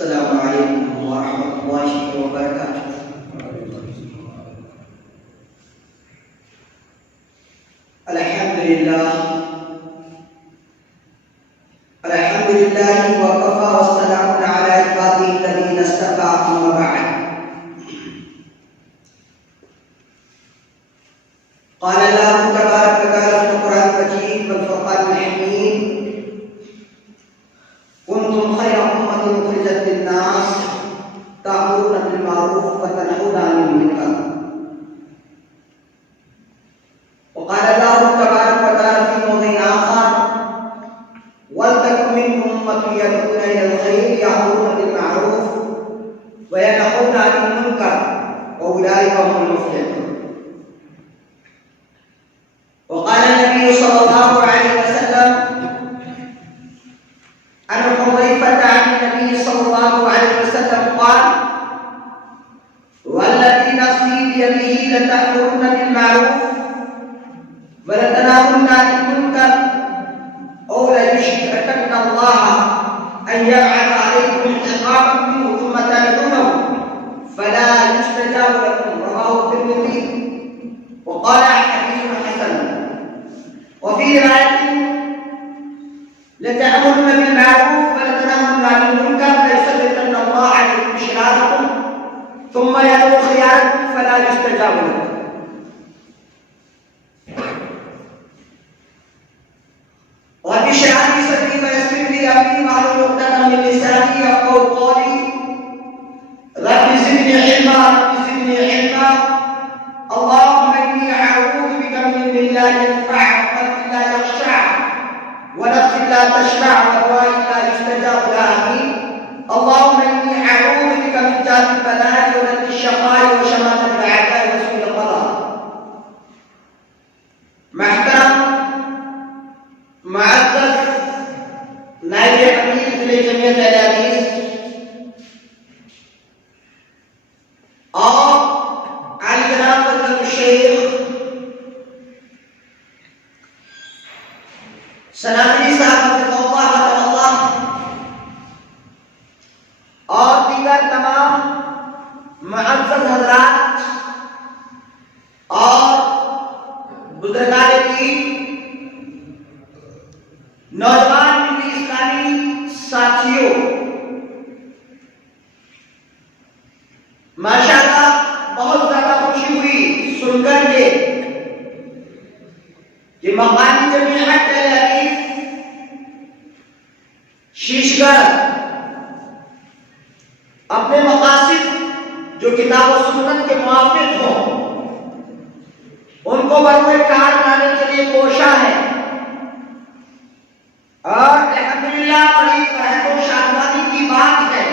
السلام علیکم ورحمۃ اللہ وبرکاتہ۔ الحمد للہ وکفى والسلام علی عباده الذین اصطفى، اما بعد۔ قال اللہ تبارک وتعالی فی القرآن المجید والفرقان الحمید: کنتم خیر امة اخرجت للناس تأمرون بالمعروف وتنهون عن المنکر۔ وقال اللہ تبارک وتعالی فی موضع آخر: وَلْتَكُن مِّنكُمْ أُمَّةٌ يَدْعُونَ إِلَى الْخَيْرِ وَيَأْمُرُونَ بِالْمَعْرُوفِ وَيَنْهَوْنَ عَنِ الْمُنكَرِ وَأُولَٰئِكَ هُمُ الْمُفْلِحُونَ۔ وقال النبي صلى الله عليه وسلم عن حذيفة عن النبي صلى الله عليه وسلم قال: والذي نفسي بيده لتأمرن بالمعروف ولتنهون عن المنكر أو ليشهدن الله أن يبعث عليكم عقابا منه ثم تدعونه فلا يستجاب لكم، رواه الترمذي وقال حديث حسن۔ وفي رواية: لتأمرن بالمعروف ولتنهون عن المنكر ليسلطن الله عليكم شراركم ثم يدعو خياركم فلا يستجاب لكم۔ رب اشرح لي صدري ويسر لي امري واحلل عقدة من لساني يفقهوا قولي۔ رب زدني علما اللهم اني اعوذ بك من لا ينفع وقلب لا يخشع ونفس لا تشبع ودعاء لا يستجاب لها امين۔ اللهم اني اعوذ بك من جهل البلاء ودرك الشقاء وشماتة الاعداء وسوء القضاء۔ محترم معزز نائب امیر جمعیت اہل حدیث اور علی جناب فضیلت الشیخ سنابری صاحب حفظہ اللہ اور دیگر تمام معزز حضرات اور بزرگان دین، نوجوان ملی اسلامی ساتھیوں، ماشاءاللہ بہت زیادہ خوشی ہوئی سن کر کے کہ مقامی جمعیت اہل حدیث شیشگڑھ اپنے مقاصد جو کتاب و سنت کے موافق ہوں ان کو بروئے کار لانے کے لیے کوشاں ہے، اور الحمدللہ بڑی فہم و شادمانی کی بات ہے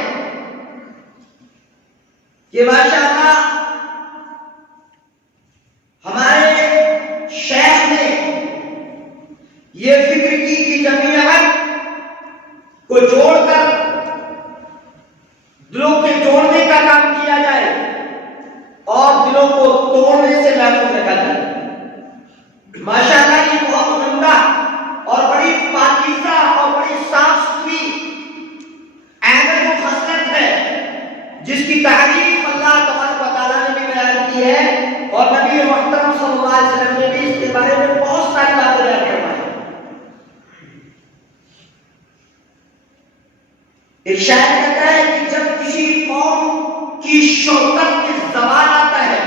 کہ ماشاءاللہ ہمارے شیخ نے یہ فکر کی کہ جمعیت کو جوڑ کر دلوں کے جوڑنے کا کام کیا جائے اور دلوں کو توڑنے سے محفوظ رکھا جائے۔ ماشاءاللہ یہ بہت عمدہ اور بڑی پاکیزہ اور بڑی صاف ستھری اہمیت و خصلت ہے جس کی تعریف اللہ تبارک و تعالیٰ نے بھی بیان کی ہے، اور نبی محترم صلی اللہ علیہ وسلم نے بھی اس کے بارے میں بہت ساری باتیں بیان فرمائی۔ ارشاد کہتا ہے کہ جب کسی قوم کی شوکت میں زوال آتا ہے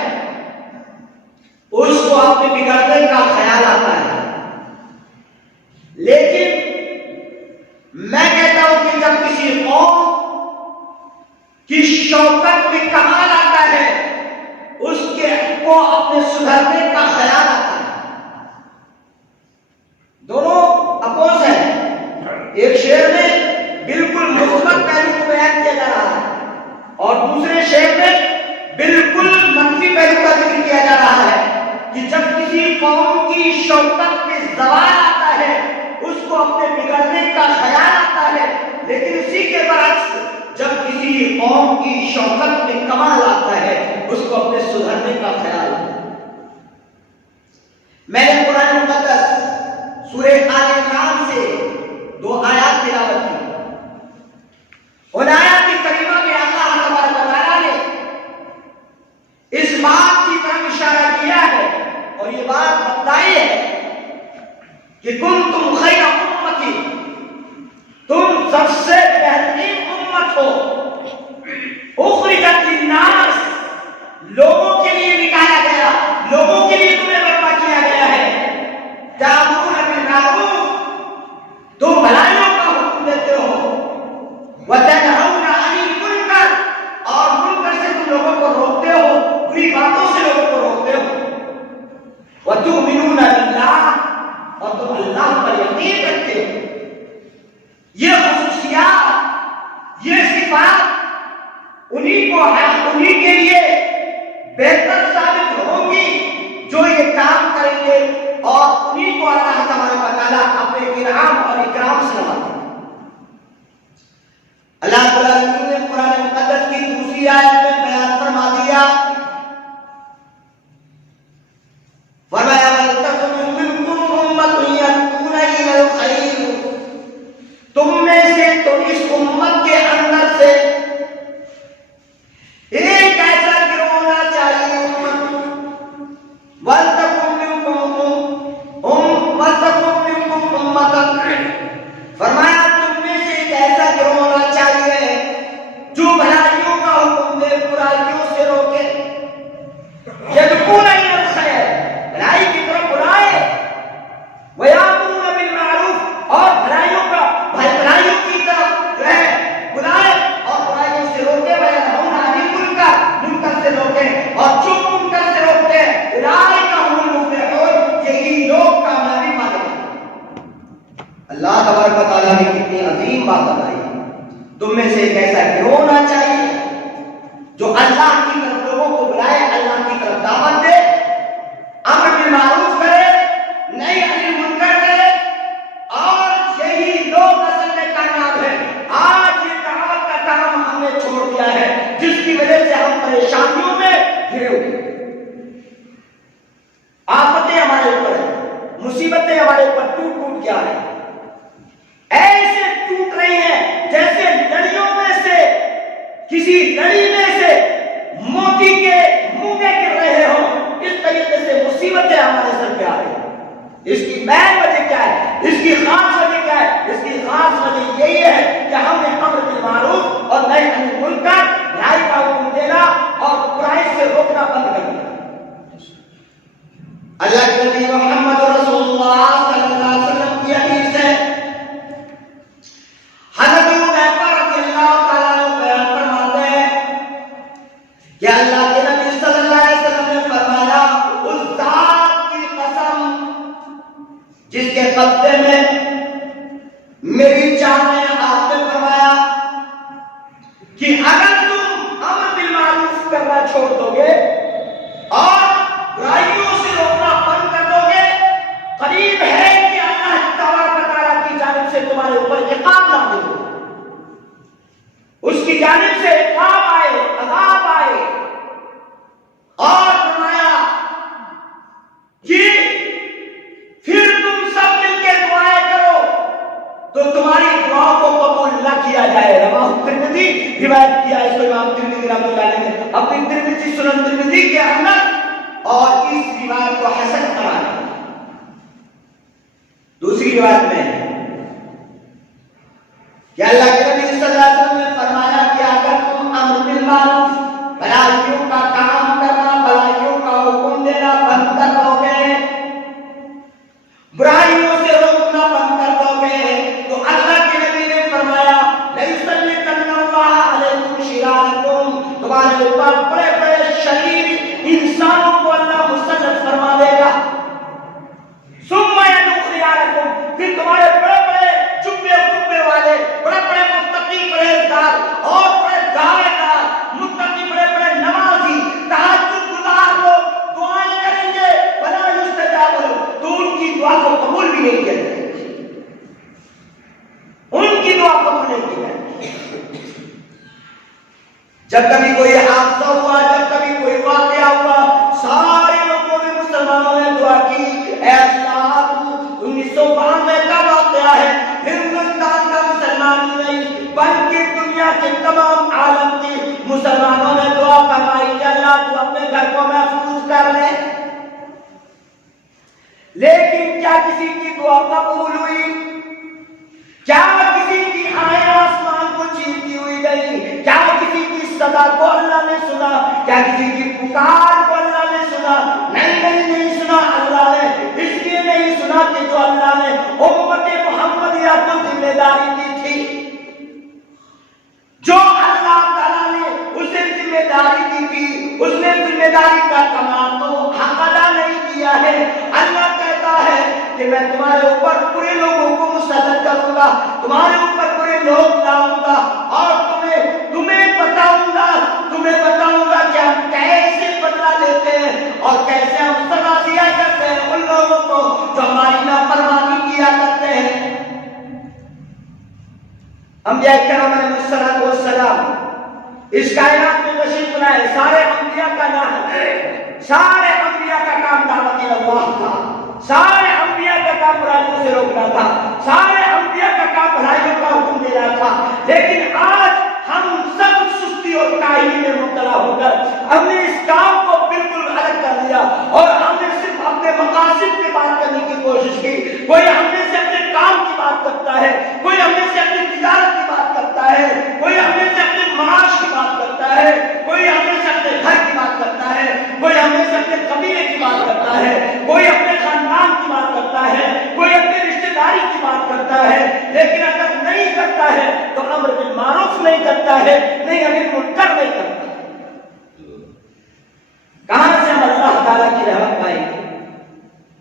اس کو اپنے بگڑنے کا خیال آتا ہے، لیکن میں کہتا ہوں کہ جب کسی قوم کی شوکت میں کمال آتا ہے اس کے کو اپنے سدھرنے کا خیال آتا ہے۔ دونوں اپوز ہیں، ایک شعر میں بالکل مثبت پہلو کو بیان کیا جا رہا ہے اور دوسرے شعر میں بالکل منفی پہلو کا ذکر کیا جا رہا ہے کہ جب کسی قوم کی شوکت میں زوال آتا ہے اس کو اپنے بگڑنے کا خیال آتا ہے، لیکن اسی کے برعکس جب کسی قوم کی شوکت میں کمال آتا ہے اس کو اپنے سدھرنے کا خیال آتا ہے۔ میں نے قرآن مقدس سورہ آل عمران سے 2 آیات تلاوت کی۔ ان آیات کی صفات انہی کے لیے بہتر ثابت ہوگی جو یہ کام کریں گے، اور انہی کو اللہ تبارک و تعالیٰ اپنے انعام اور اکرام سے نوازیں۔ اللہ تعالیٰ نے قرآن مقدس کی دوسری آیت میں بیان فرما دیا، فرمایا وَلْتَكُن مِّنكُمْ أُمَّةٌ يَدْعُونَ إِلَى الْخَيْرِ، تم میں سے تو اس امت کے اندر سے ایک ایسا گروہ ہونا چاہیے، وَلْتَكُن مِّنكُمْ أُمَّةٌ، فرمایا تم میں سے ایک ایسا گروہ ہونا چاہیے جو بھلائیوں کا حکم دے، برائیوں سے روکے، يَدْعُونَ إِلَى الْخَيْرِ، بھلائی کی طرف بلائے، وَيَأْمُرُونَ بِالْمَعْرُوفِ، اور بھلائیوں کی طرف جو ہے بلائے اور برائیوں سے روکے، وَيَنْهَوْنَ عَنِ الْمُنكَرِ، منکر سے روکے، اور جو منکر سے روکتے ہیں أُولَٰئِكَ هُمُ الْمُفْلِحُونَ، یہی لوگ کامیابی پاتے ہیں۔ اللہ تبارک و تعالیٰ نے کتنی عظیم بات بتائی، تم میں سے ایک ایسا گروہ ہونا چاہیے جو اللہ کی طرف لوگوں کو بلائے، اللہ کی طرف دعوت دے، امر بالمعروف کرے، نہی عن المنکر کرے، اور یہی لوگ اصل میں کامیاب ہیں۔ آج یہ دعوت کا کام ہم نے چھوڑ دیا ہے، جس کی وجہ سے ہم پریشانیوں میں گھرے ہوئے، آفتیں ہمارے اوپر ہیں، مصیبتیں ہمارے اوپر ٹوٹ ٹوٹ کے آ رہی ہیں، ایسے ٹوٹ رہی ہیں جیسے لڑیوں میں سے کسی لڑی میں سے موتی کے موگے گر رہے ہوں، اس طریقے سے مصیبتیں ہمارے سر پہ آ رہی ہیں۔ اس کی مین وجہ کیا ہے؟ اس کی خاص وجہ کیا ہے؟ اس کی خاص وجہ یہی ہے کہ ہم نے امر بالمعروف اور نہی عن المنکر، بھلائی کا حکم دینا اور برائی سے روکنا بند کر دیا۔ اللہ کے نبی محمد رسول اللہ صلی اللہ علیہ وسلم کی حدیث ہے، حضرت حذیفہ رضی اللہ تعالیٰ عنہ بیان فرماتے ہیں کہ اللہ کے نبی صلی اللہ علیہ وسلم نے فرمایا، اس ذات کی قسم جس کے قبضے میں میری جان ہے، آپ نے فرمایا کہ اگر تم امر بالمعروف کرنا چھوڑ دو گے اور برائیوں سے روکنا بند کر دو گے، قریب ہے کہ اللہ تبارک و تعالیٰ کی جانب سے تمہارے اوپر عقاب نازل ہو، اس کی جانب سے عقاب آئے، عذاب آئے، اور فرمایا کہ پھر تم سب مل کے دعائیں کرو تو تمہاری دعاؤں کو قبول نہ کیا جائے۔ رواہ ترمذی روایت کیا ہے، اس کو امام ترمذی رحمۃ اللہ علیہ نے اپنی ترمذی سنن ترمذی کے اندر، اور اس روایت کو حسن قرار دیا۔ دوسری روایت میں کہ اللہ کے نبی صلی اللہ علیہ وسلم نے فرمایا کہ اگر تم امر بالمعروف، بھلائیوں کا کام کرنا، بھلائیوں کا حکم دینا بند کر دو گے، برائیوں سے روکنا بند کر دو گے، تو اللہ کے نبی نے فرمایا لَيُسَلِّطَنَّ اللَّهُ عَلَيْكُمْ شِرَارَكُمْ، تمہارے اوپر بڑے بڑے شریر انسانوں کو اللہ مسلط فرما دے گا، ثُمَّ يَدْعُ خِيَارَكُمْ، پھر تمہارے بڑے بڑے جبے والے، بڑے بڑے متقی پرہیزگار اور بڑے داعی دار، متقی بڑے بڑے نمازی، تہجد گزار لوگ دعائیں کریں گے، وَلَا يُسْتَجَابُ لَهُمْ، تو ان کی دعا کو قبول بھی نہیں کیا جائے گا، ان کی دعا قبول نہیں کی جائے گی۔ جب کبھی کوئی حادثہ ہوا، جب کبھی کوئی واقعہ ہوا، سارے لوگوں نے، مسلمانوں نے دعا کی، اے اللہ 1992 کا واقعہ ہے، ہندوستان کا مسلمان نہیں بلکہ دنیا کے تمام عالم کی مسلمانوں نے دعا فرمائی کہ اللہ تو اپنے گھر کو محفوظ کر لے، لیکن کیا کسی کی دعا قبول ہوئی؟ کیا کسی کی آہیں آسمان کو چیرتی ہوئی گئی؟ کیا کسی کی صدا کو اللہ نے سنا؟ کیا کسی کی پکار کو اللہ نے سنا؟ نہیں سنا اللہ نے، اس لیے نہیں سنا کہ جو اللہ نے امت محمدیہ کو ذمہ داری دی تھی، جو اللہ تعالیٰ نے اسے ذمہ داری دی تھی، اس نے ذمہ داری کا کمال تو حق ادا نہیں کیا ہے۔ اللہ کہتا ہے کہ میں تمہارے اوپر برے لوگوں کو مسلط کروں گا، تمہارے اوپر برے لوگ لاؤں گا، اور تمہیں انبیاء کرام علیہ السلام اس کائنات میں تشریف لائے. سارے انبیاء کا نام ہے، سارے انبیاء کا کام دعوت اللہ تھا، سارے انبیاء کا کام برائیوں سے روکنا تھا، سارے انبیاء کا کام بھلائیوں کا حکم دینا تھا. لیکن آج ہم سب سستی اور کاہلی میں مبتلا ہو کر ہم نے اس کام کو بالکل الگ کر دیا اور ہم نے صرف اپنے مقاصد پہ بات کرنے کی کوشش کی. کوئی ہم میں سے اپنے کام کی بات کرتا ہے، کوئی ہم میں سے اپنی تجارت کی بات کرتا ہے، کوئی ہم میں سے اپنے معاش کی بات کرتا ہے، کوئی ہم میں سے اپنے گھر کی بات کرتا ہے، کوئی ہم میں سے اپنے قبیلے کی بات کرتا ہے، کوئی اپنے خاندان کی بات کرتا ہے، کوئی اپنے رشتہ داری کی بات کرتا ہے. لیکن اگر نہیں کرتا ہے تو امر بالمعروف نہیں کرتا ہے، نہیں امر بالمنکر نہیں کرتا. کہاں سے ہم اللہ تعالیٰ کی رحمت پائیں گے؟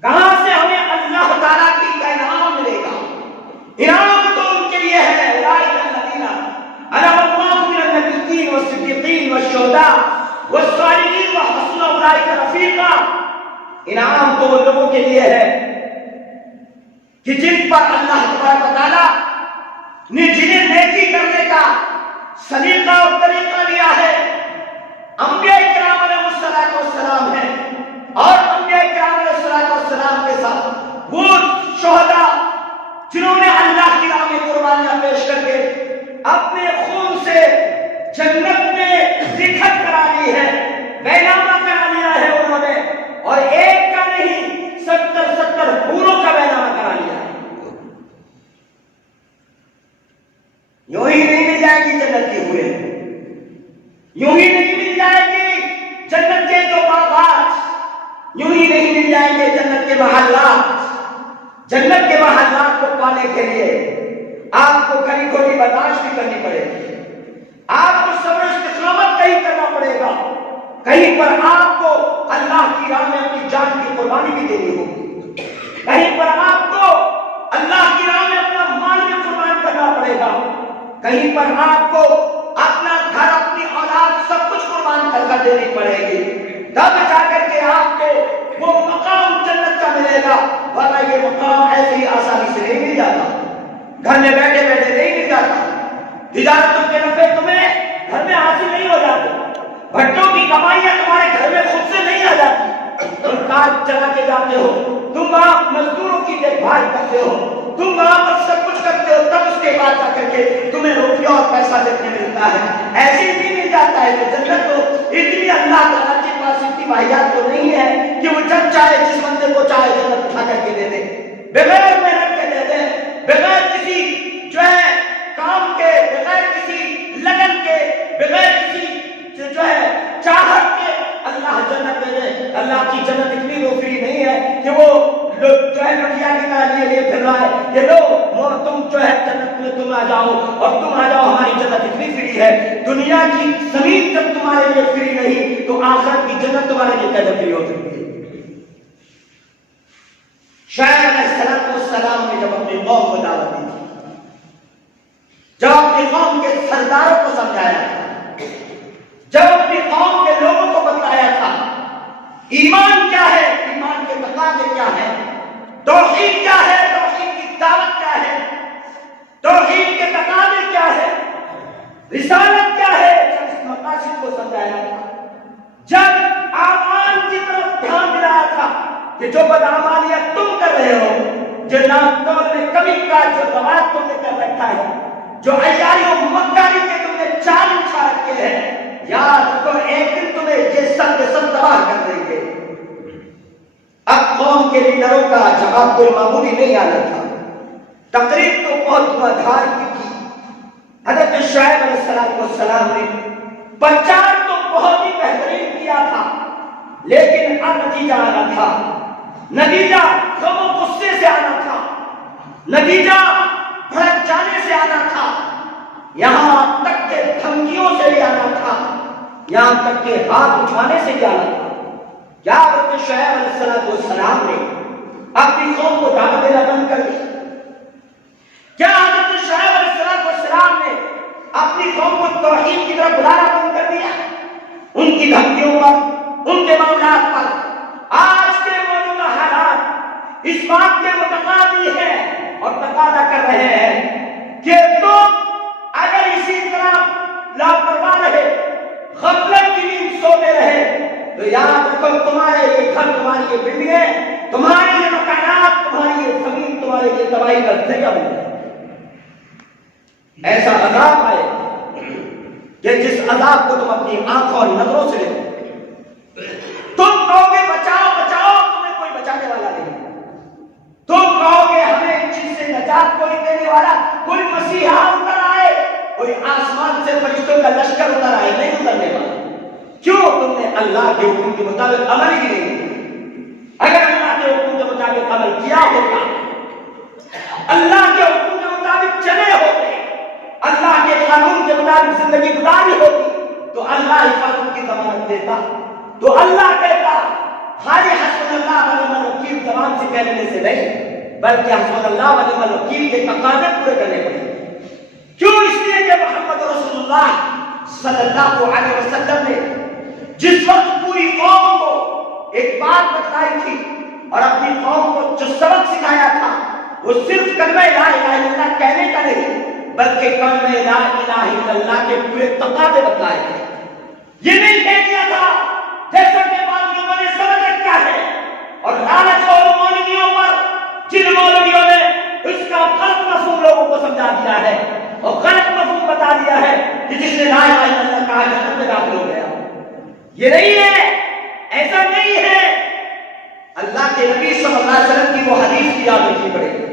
کہاں سے ہمیں اللہ تعالیٰ کی انعام ملے گا؟ انعام تو ان کے لیے ہے، اولئک الذین انعم اللہ من النبیین والصدیقین والشہداء والصالحین وحسن اولئک رفیقا. انعام تو ان لوگوں کے لیے ہے کہ جن پر اللہ تبارک و تعالیٰ نے جنہیں نیکی کرنے کا سلیقہ اور طریقہ لیا ہے. انبیاء کرام علیہ السلام ہیں اور انبیاء کرام علیہ السلام کے ساتھ وہ شہداء جنہوں نے اللہ کی راہ میں قربانیاں پیش کر کے اپنے خون سے جنت میں لکھت کرا لی ہے، بینامہ کرا لیا ہے انہوں نے، اور ایک کا نہیں 70 حوروں کا بینامہ کرا لیا ہے. یوں ہی نہیں مل جائے گی جنت کی ہوئے، یوں ہی نہیں مل جائے گی جنت کے جو باغات، یوں ہی نہیں مل جائیں گے جنت کے محلات. جنت کے محلات کو پانے کے لیے آپ کو کھری کھوٹی برداشت بھی کرنی پڑے گی، آپ کو صبر استقامت کہیں کرنا پڑے گا، کہیں پر آپ کو اللہ کی راہ میں اپنی جان کی قربانی بھی دینی ہوگی، کہیں پر آپ کو اللہ کی راہ میں اپنا مال بھی قربان کرنا پڑے گا، کہیں پر آپ کو اپنا گھر اپنی اولاد سب کچھ قربان کر کر دینی پڑے گی. تب جا کر کے آپ کو وہ مقام جنت کا ملے گا، ورنہ یہ مقام ایسے ہی آسانی سے نہیں مل جاتا، گھر میں بیٹھے بیٹھے نہیں مل جاتا. تجارتوں کے نفع تمہیں گھر میں حاصل نہیں ہو جاتے، بھٹوں کی کمائیاں تمہارے گھر میں خود سے نہیں آ جاتی. تم کار چلا کے جاتے ہو، تم وہاں مزدوروں کی دیکھ بھال کرتے ہو، تم وہاں پر سب کچھ کرتے ہو، تب اس کے بعد جا کر کے تمہیں روپیہ اور پیسہ دیکھنے ملتا ہے. ایسے ہی مل جاتا ہے کہ جنت تو اتنی اللہ تعالیٰ کے پاس اتنی واحد تو نہیں ہے کہ وہ جب چاہے جس بندے کو چاہے جنت اٹھا کر کے دے دے، بغیر محنت کے دے دے، بغیر کسی جو ہے کام کے، بغیر کسی لگن کے، بغیر کسی جو ہے چاہت کے اللہ جنت دے دے. اللہ کی جنت اتنی وہ فری نہیں ہے کہ وہ جو ہے لٹیا کی طرح لیے پھر رہا ہے کہ لو تم جو ہے جنت میں تم آ جاؤ اور تم آ جاؤ، ہماری جنت اتنی فری ہے. دنیا کی زمین جب تمہارے لیے فری نہیں تو آخرت کی جنت تمہارے لیے کیسے فری ہو سکتی ہے؟ شعیب علیہ السلام نے جب اپنی قوم کو دعوت دی تھی، جب اپنی قوم کے سرداروں کو سمجھایا تھا، جب اپنی قوم کے لوگوں کو بتلایا تھا ایمان کیا ہے، ایمان کے تقاضے کیا ہے، توحید کیا ہے، توحید کی دعوت کیا ہے، توحید کے تقاضے کیا ہے، رسالت کیا ہے، جب اس مقاصد کو سمجھایا تھا، جب اعمال کی طرف دھیان دلایا تھا کہ جو بدعمالیت تم کر رہے ہو، جو ناقدور میں کمی کا جو روایت تم نے کر رکھا ہے، جو عیاری و مکاری کے تم نے چال اٹھا رکھے ہیں، یاد رکھو ایک دن تمہیں یہ سب کے سب تباہ کر دیں گے. اب قوم کے لیڈروں کا جواب کوئی معمولی نہیں آنا تھا، تقریب تو بہت دھوادھار کی تھی. حضرت شعیب علیہ السلام نے پرچار تو بہت ہی بہترین کیا تھا، لیکن اب نتیجہ آنا تھا، نتیجہ غم و غصے سے آنا تھا، نتیجہ بھڑک جانے سے آنا تھا، یہاں تک کہ دھمکیوں سے بھی آنا تھا، یہاں تک کہ ہاتھ اٹھانے سے بھی آنا تھا. کیا حضرت شعیب علیہ السلام نے اپنی قوم کو دعوت دینا بند کر دیا؟ کیا حضرت شعیب علیہ السلام نے اپنی قوم کو توحید کی طرف بلانا بند کر دیا؟ ان کی دھمکیوں پر، ان کے معاملات پر آج کے موجودہ حالات اس بات کے متقاضی ہیں اور تقاضا کر رہے ہیں کہ تم یاد رکھو تمہارے یہ گھر، تمہاری یہ بلڈنگیں، تمہاری یہ مکانات، تمہاری یہ زمین تمہارے لیے تباہی کا ذریعہ بن جائے۔ ایسا عذاب آئے کہ جس عذاب کو تم اپنی آنکھوں اور نظروں سے لے تم کہو گے بچاؤ بچاؤ، تمہیں کوئی بچانے والا نہیں۔ تم کہو گے ہمیں ان چیز سے نجات کوئی دینے والا، کوئی مسیحا اتر آئے، کوئی آسمان سے فرشتوں کا لشکر اتر آئے، نہیں اترنے والا۔ کیوں؟ تم نے اللہ کے حکم کے مطابق عمل ہی نہیں کیا۔ اگر اللہ کے حکم کے مطابق عمل کیا ہوتا، اللہ کے حکم کے مطابق چلے ہوتے، اللہ کے قانون کے مطابق زندگی گزاری ہوتی، تو اللہ حفاظت کی ضمانت دیتا۔ تو اللہ کہتا خالی حسبنا اللہ ونعم الوکیل زبان سے کہنے سے نہیں، بلکہ حسبنا اللہ ونعم الوکیل کے تقاضے پورے کرنے پڑے۔ کیوں؟ اس لیے کہ محمد رسول اللہ صلی اللہ علیہ وسلم نے جس وقت پوری قوم کو ایک بات بتلائی تھی اور اپنی قوم کو جو سبق سکھایا تھا، وہ صرف کلمہ لا الہ الا اللہ کہنے کا نہیں، بلکہ کلمہ لا الہ الا اللہ کے پورے تقاضے بتلائے تھے۔ یہ نہیں کہہ دیا تھا جیسا کہ بعض لوگوں نے سمجھ رکھا ہے اور لالچ اور مولویوں پر، جن مولویوں نے اس کا غلط مفہوم لوگوں کو سمجھا دیا ہے اور غلط مفہوم بتا دیا ہے کہ جس نے لا الہ الا اللہ کہا جنت میں داخل ہو گیا۔ یہ نہیں ہے، ایسا نہیں ہے۔ اللہ کے نبی صلی اللہ علیہ وسلم کی وہ حدیث کی یاد رکھنی پڑے گی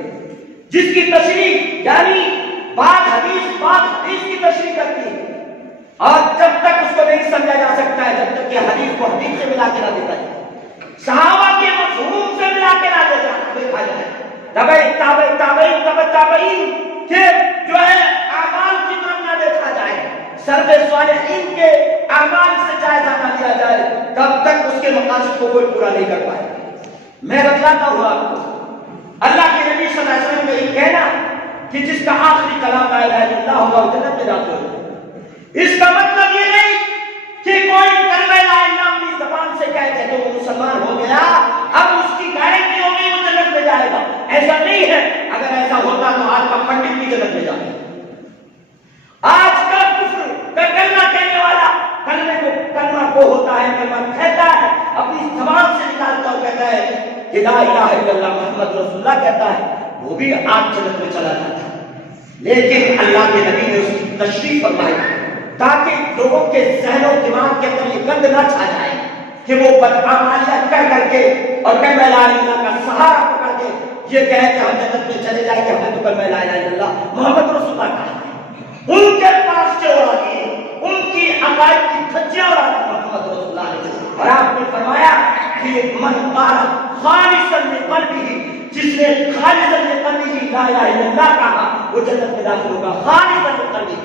جس کی تشریح، یعنی بعض حدیث کی تشریح کرتی ہے، اور جب تک اس کو نہیں سمجھا جا سکتا ہے جب تک کہ حدیث کو حدیث سے ملا کے نہ دیتا ہے، صحابہ کے مفہوم سے ملا کے نہ دیتا ہے، تابعین کے جو ہے اعمال کی طرف نہ دیکھا جائے، سلف صالحین کے اعمال سے جائزہ نہ لیا جائے، تب تک اس کے مقاصد کو کوئی پورا نہیں کر پائے۔ میں بتلاتا ہوں آپ کو، اللہ کے نبی صلی اللہ علیہ وسلم کا یہ کہنا کہ جس کا آخری کلام لا الہ الا اللہ ہوگا وہ جنت میں داخل ہوگا، اس کا مطلب یہ نہیں کہ کوئی کلمہ لا الہ اپنی زبان سے کہہ دے تو وہ مسلمان ہو گیا، اب اس کی گارنٹی ہو گئی وہ جنت میں جائے گا۔ ایسا نہیں ہے۔ اگر ایسا ہوتا تو آج کا پنڈت بھی جنت میں جائے گا۔ آج کا کفر کا کلمہ کہنے والا کلمہ کو ہوتا ہے، کلمہ کہتا ہے، اپنی زبان سے نکالتا ہو، کہتا ہے کہ لا الہ الا اللہ محمد رسول اللہ کہتا ہے، وہ بھی آج جنت میں چلا جاتا ہے۔ لیکن اللہ کے نبی نے اس کی تشریح فرمائی تاکہ لوگوں کے ذہن و دماغ کے اندر یہ گند نہ چھا جائے کہ وہ بدعمالیت کر کے اور کلمہ لا الہ الا اللہ کا سہارا پکڑ کے یہ کہے کہ ہم جنت میں چلے جائیں گے، ہم نے تو کلمہ لا الہ الا اللہ محمد رسول اللہ کہا۔ ان کے پاس جو آ گئی، ان کی عقائد کی دھجیاں اڑا دی محمد رسول اللہ نے، اور آپ نے فرمایا کہ من قال خالصا لقلبہ، جس نے خالصا لقلبہ لا الہ الا اللہ کہا وہ جنت میں داخل ہوگا۔ خالصا لقلبہ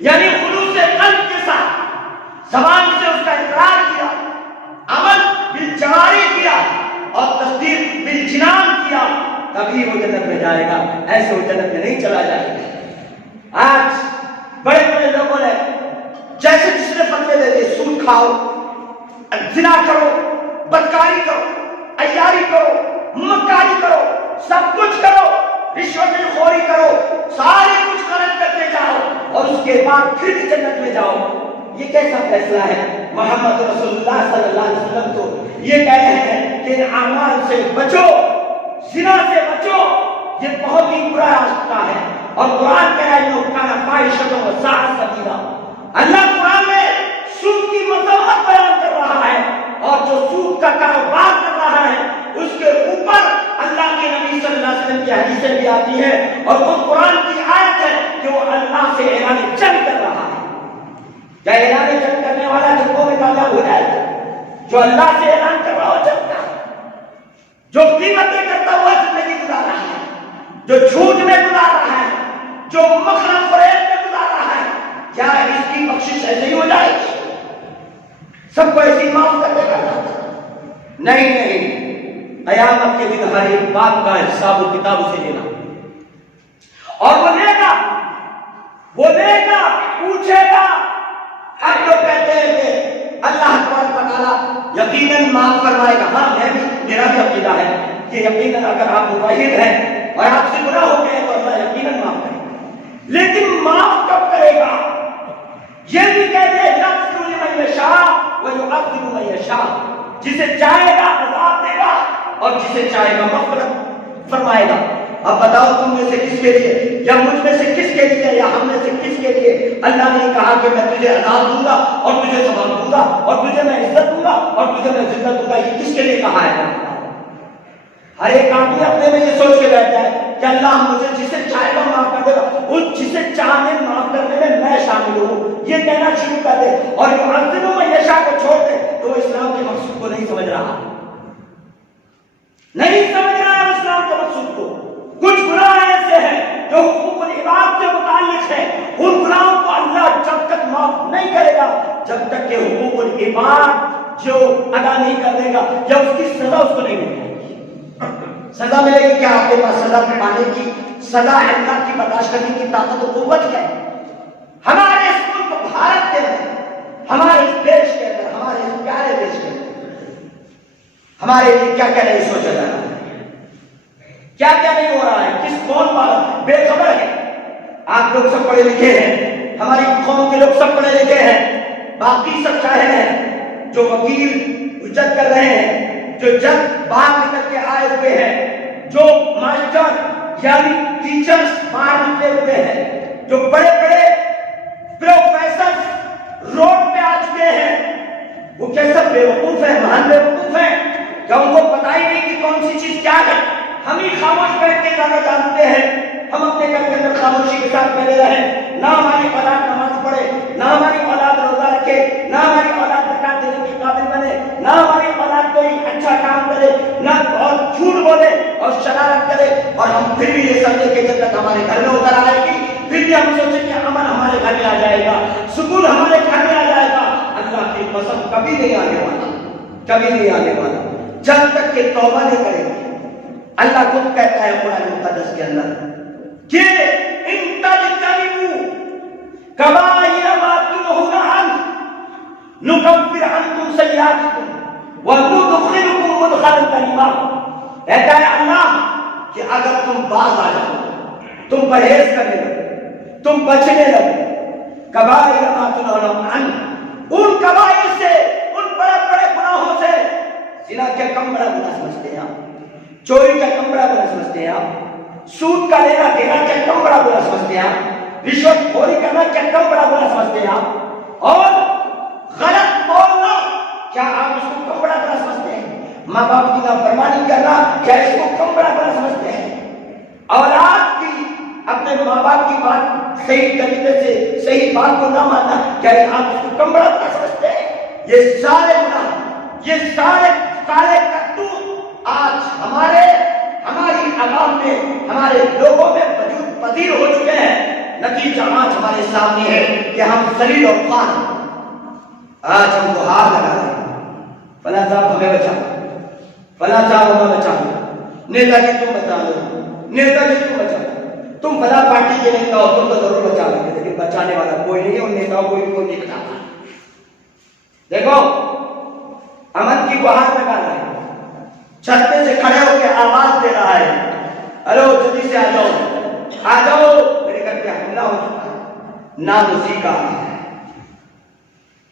یعنی خلوص قلب کے ساتھ زبان سے اس کا اقرار کیا، عمل بالجوارح کیا اور تصدیق بالجنان کیا، تبھی وہ جنت میں جائے گا، ایسے وہ جنت میں نہیں چلا جائے گا۔ آج بڑے بڑے لوگوں نے جیسے جس نے فتوے دے دیے، سود کھاؤ، زنا کرو، بدکاری کرو، عیاری کرو، مکاری کرو، سب کچھ کرو، رشوت خوری کرو، سارے کچھ غلط کرتے جاؤ اور اس کے بعد پھر جنت میں جاؤ۔ یہ کیسا فیصلہ ہے؟ محمد رسول اللہ صلی اللہ علیہ وسلم تو یہ کہہ رہے ہیں کہ ان اعمال سے بچو، زنا سے بچو، یہ بہت ہی برا راستہ ہے۔ اور قرآن کہہ رہا ہے انہ کان فاحشۃ وساء سبیلا۔ اللہ قرآن میں سود کی مذمت بیان کر رہا ہے، اور جو سود کا کاروبار کر رہا ہے اس کے اوپر اللہ کے نبی صلی اللہ علیہ وسلم کی حدیثیں بھی آتی ہیں، اور خود قرآن کی آیت ہے کہ وہ اللہ سے اعلان جنگ کر رہا ہے۔ کیا اعلان جنگ کرنے والا جنگوں میں کامیاب ہو جائے گا؟ جو اللہ سے اعلان کر رہا ہو جنگ کا، جو قیمتیں کرتا ہوا زندگی گزار رہا ہے، جو جھوٹ میں گزار رہا ہے، جو مکر و فریب میں گزار رہا ہے، کیا اس کی بخشش ایسے ہی ہو جائے گی؟ سب کو ایسی معاف کر دے گا؟ نہیں، قیامت کے دن ہر ایک بات کا حساب و کتاب سے لینا، اور وہ لے گا، پوچھے گا۔ اب جو کہتے ہیں کہ اللہ تبارک و تعالیٰ یقیناً معاف فرمائے گا، ہاں میرا بھی عقیدہ ہے کہ یقیناً اگر آپ موحد ہیں اور آپ سے گناہ ہو گئے تو اللہ یقیناً معاف کرے گا، لیکن معاف کب کرے گا؟ یہ بھی کہتے ہیں یغفر لمن یشاء وَيُعَذِّبُ مَن يَشَاءُ، جسے چاہے گا عذاب دے گا اور جسے چاہے گا مغفرت فرمائے گا۔ اب بتاؤ تم میں سے کس کے لیے، یا مجھ میں سے کس کے لیے، یا ہم میں سے کس کے لیے اللہ نے کہا کہ میں تجھے عذاب دوں گا اور تجھے ثواب دوں گا اور تجھے میں عزت دوں گا اور تجھے میں ذلت دوں گا؟ یہ کس کے لیے کہا ہے؟ ہر ایک آدمی اپنے میں یہ سوچ کے بیٹھتا ہے کہ اللہ مجھے جسے چاہے گا معاف کر دے گا، اس جسے چاہے معاف کرنے میں شامل ہوں، یہ کہنا شروع کر دے اور یعذب من یشاء کو چھوڑ دے تو وہ اسلام کے مقصود کو نہیں سمجھ رہا، نہیں سمجھ رہا ہے اسلام کے مقصود کو۔ کچھ گناہ ایسے ہیں جو حقوق العباد سے متعلق ہیں، ان گناہوں کو اللہ جب تک معاف نہیں کرے گا جب تک کہ حقوق العباد جو ادا نہیں کر دے گا یا اس کی سزا اس کو نہیں ملے گی۔ سزا ملے گی کیا؟ آپ کے پاس سزا پانے کی، سزا اللہ کی برداشت کرنے کی طاقت و قوت ہے؟ ہمارے اس ملک بھارت کے اندر، ہمارے اس دیش کے اندر، ہمارے اس پیارے دیش کے اندر ہمارے لیے کیا کیا نہیں سوچا جا رہا ہے، کیا کیا نہیں ہو رہا ہے، کس کون بے خبر ہے؟ آپ لوگ سب پڑھے لکھے ہیں، ہماری قوم کے لوگ سب پڑھے لکھے ہیں، باقی سب چاہے ہیں جو وکیل حجت کر رہے ہیں، جو جج باہر نکل کے آئے ہوئے ہیں، جو ماسٹر یعنی ٹیچرز باہر نکلے ہوئے ہیں، جو بڑے بڑے پروفیسر روڈ پہ آ چکے ہیں، وہ کیا سب بے وقوف ہیں، مہان بے وقوف ہیں؟ کیا ان کو پتہ ہی نہیں کہ کون سی چیز کیا ہے؟ ہم ہی خاموش بیٹھ کے زیادہ جانتے ہیں، ہم اپنے گھر کے اندر خاموشی کے ساتھ پہلے رہیں، نہ ہماری اولاد نماز پڑھے، نہ ہماری اولاد روزہ رکھے، نہ ہماری اولاد زکات دینے کے قابل بنے، نہ ہماری اولاد کوئی اچھا کام کرے، نہ اور جھوٹ بولے اور شرارت کرے، اور ہم پھر بھی یہ سمجھے کہ جب تک ہمارے گھر میں اتر آئے گی پھر بھی ہم سوچیں کہ امن ہمارے گھر میں آ جائے گا، سکون ہمارے گھر میں آ جائے گا۔ اللہ کی قسم کبھی نہیں آنے والا، کبھی نہیں آنے والا جب تک کہ توبہ نہیں کرے گی۔ اللہ خود کہتا ہے قرآن مقدس کے اندر کہ ان تجتنبوا کبائر ما تنهون عنه نکفر عنکم سیئاتکم وندخلکم مدخلا کریما۔ کہتا ہے اللہ کہ اگر تم باز آ جاؤ، تم پرہیز کرنے لگو، تم بچنے لگو کبائر ما تنهون عنه، ان کبائر سے، ان بڑے بڑے گناہوں سے، زنا کیا کم بڑا گناہ سمجھتے ہیں آپ؟ چوری کا کم بڑا گناہ سمجھتے ہیں آپ؟ سود کا لینا دینا کیا کم بڑا گناہ سمجھتے ہیں آپ؟ رشوت خوری کرنا کیا کم بڑا گناہ سمجھتے ہیں آپ؟ اور غلط بولنا کیا آپ اس کو کم بڑا گناہ سمجھتے ہیں؟ ماں باپ کی نافرمانی کرنا کیا اس کو کم بڑا گناہ سمجھتے ہیں؟ اولاد کی اپنے ماں باپ کی بات صحیح طریقے سے صحیح بات کو نہ ماننا کیا آپ اس کو کم بڑا گناہ سمجھتے ہیں؟ یہ سارے گناہ، یہ سارے کرتوت آج ہماری عوام میں، ہمارے لوگوں میں وجود پذیر ہو چکے ہیں۔ نتیجہ آج ہمارے سامنے ہے کہ ہم ذلیل اور خوار ہیں۔ آج ہم گہار لگا رہے ہیں، فلاں صاحب ہمیں بچا لو، فلاں صاحب ہمیں بچا لو، نیتا جی تم بچا لو، نیتا جی تم بچا لو، تم فلاں پارٹی کے نیتا ہو تم تو ضرور بچا لو گے، لیکن بچانے والا کوئی نہیں ہے، ان نیتاؤں کو کوئی نہیں بچاتا۔ دیکھو امن کی گہار لگا رہے ہیں، چھتے سے کھڑے ہو کے آواز دے رہا ہے، ہلو جلدی سے آ جاؤ، آ جاؤ، میرے گھر پہ حملہ ہو چکا ہے، ناموزی کا ہے۔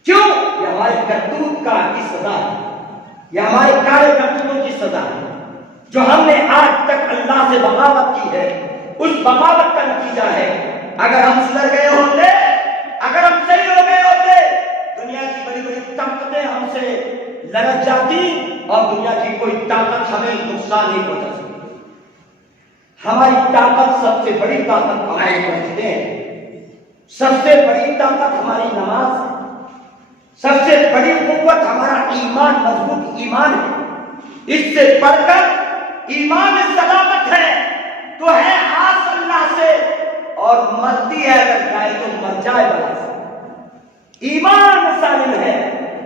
کیوں؟ یہ ہمارے کرتوت کا کی سزا ہے، یہ ہمارے کارے کرتوتوں کی سزا ہے، جو ہم نے آج تک اللہ سے بغاوت کی ہے، اس بغاوت کا نتیجہ ہے۔ اگر ہم سدھر گئے ہوتے، اگر ہم صحیح ہو گئے ہوتے، دنیا کی بڑی بڑی طاقتیں ہم سے لڑ جاتی اور دنیا کی کوئی طاقت ہمیں نقصان نہیں پہنچا سکتی۔ ہماری طاقت، سب سے بڑی طاقت ہماری مسجدیں ہیں، سب سے بڑی طاقت ہماری نماز ہے، سب سے بڑی قوت ہمارا ایمان، مضبوط ایمان ہے۔ اس سے بڑھ کر ایمان سلامت ہے تو ہے آس اللہ سے، اور مرتی ہے اگر جائے تو مر جائے بلا سے۔ ایمان سالم ہے،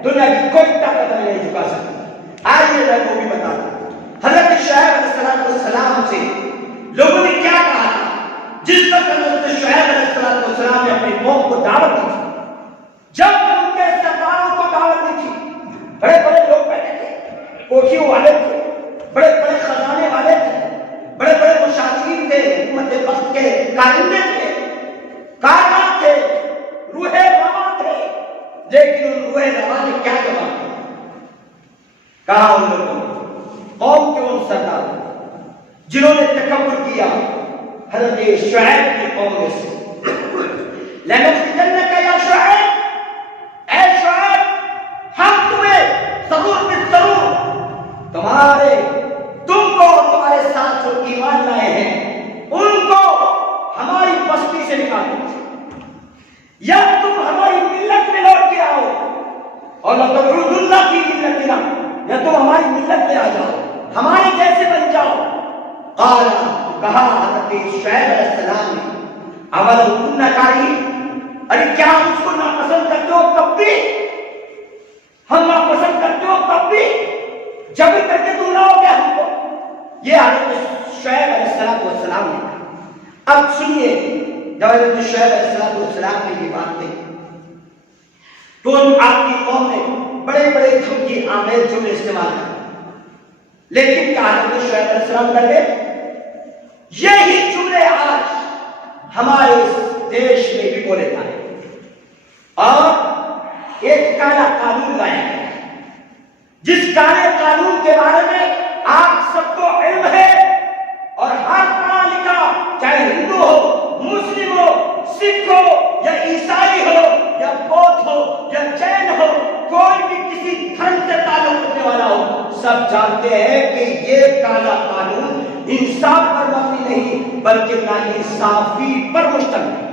دنیا کی کوئی طاقت نہیں جھکا سکتی۔ آئیے میں وہ بھی بتا دوں، حضرت شعیب علیہ السلام سے لوگوں نے کیا کہا تھا جس وقت حضرت شعیب علیہ السلام نے اپنی قوم کو دعوت دی تھی، جب ان کے سرداروں کو دعوت دی تھی، بڑے بڑے لوگ بیٹھے تھے، کوٹھیوں والے تھے، بڑے بڑے خزانے والے تھے، بڑے بڑے مشاہدین تھے، حکومت وقت کے کارندے تھے، کارکن تھے، روح رواں تھے، لیکن ان روح روا نے کیا جواب دیا؟ کہا ان لوگوں قوم کے ان سردار جنہوں نے تکبر کیا حضرت شعیب کی قوم میں سے، لَنُخْرِجَنَّكَ يَا شُعَيْب، اے شعیب ہم تمہیں ضرور ضرور تم کو اور تمہارے ساتھ جو ایمان لائے ہیں ان کو ہماری بستی سے نکال دو، یا تم ہماری ملت میں لوٹ کے آؤ، اور لَتَعُودُنَّ فِي مِلَّتِنَا، یا تم ہماری ملت میں آ جاؤ، ہمارے جیسے بن جاؤ۔ قال، کہا حضرت شعیب علیہ السلام نے، اَوَلَوْ كُنَّا كَارِهِينَ، ارے کیا ہم اس کو ناپسند کرتے ہو تب بھی؟ ہم ناپسند کرتے ہو تب بھی جبر کر کے تم لاؤ گے ہم کو؟ یہ حضرت شعیب علیہ السلام نے کہا۔ اب سنیے، جب حضرت شعیب علیہ السلام نے یہ بات کہی تو آپ کی قوم نے بڑے بڑے دھمکی آمیز جملے استعمال کیے، لیکن کیا حضرت شعیب علیہ السلام کر گئے؟ یہی جملے آج ہمارے اس دیش میں بھی بولے جا رہے ہیں، اور ایک کالا قانون لایا گیا جس کالے قانون کے بارے میں آپ سب کو علم ہے، اور ہر پڑھا لکھا چاہے ہندو ہو، مسلم ہو، سکھ ہو یا عیسائی ہو یا بودھ ہو یا جین ہو، کوئی بھی کسی دھرم سے تعلق رکھنے والا ہو، سب جانتے ہیں کہ یہ کالا قانون انصاف پر مبنی نہیں بلکہ ناانصافی پر مشتمل ہے۔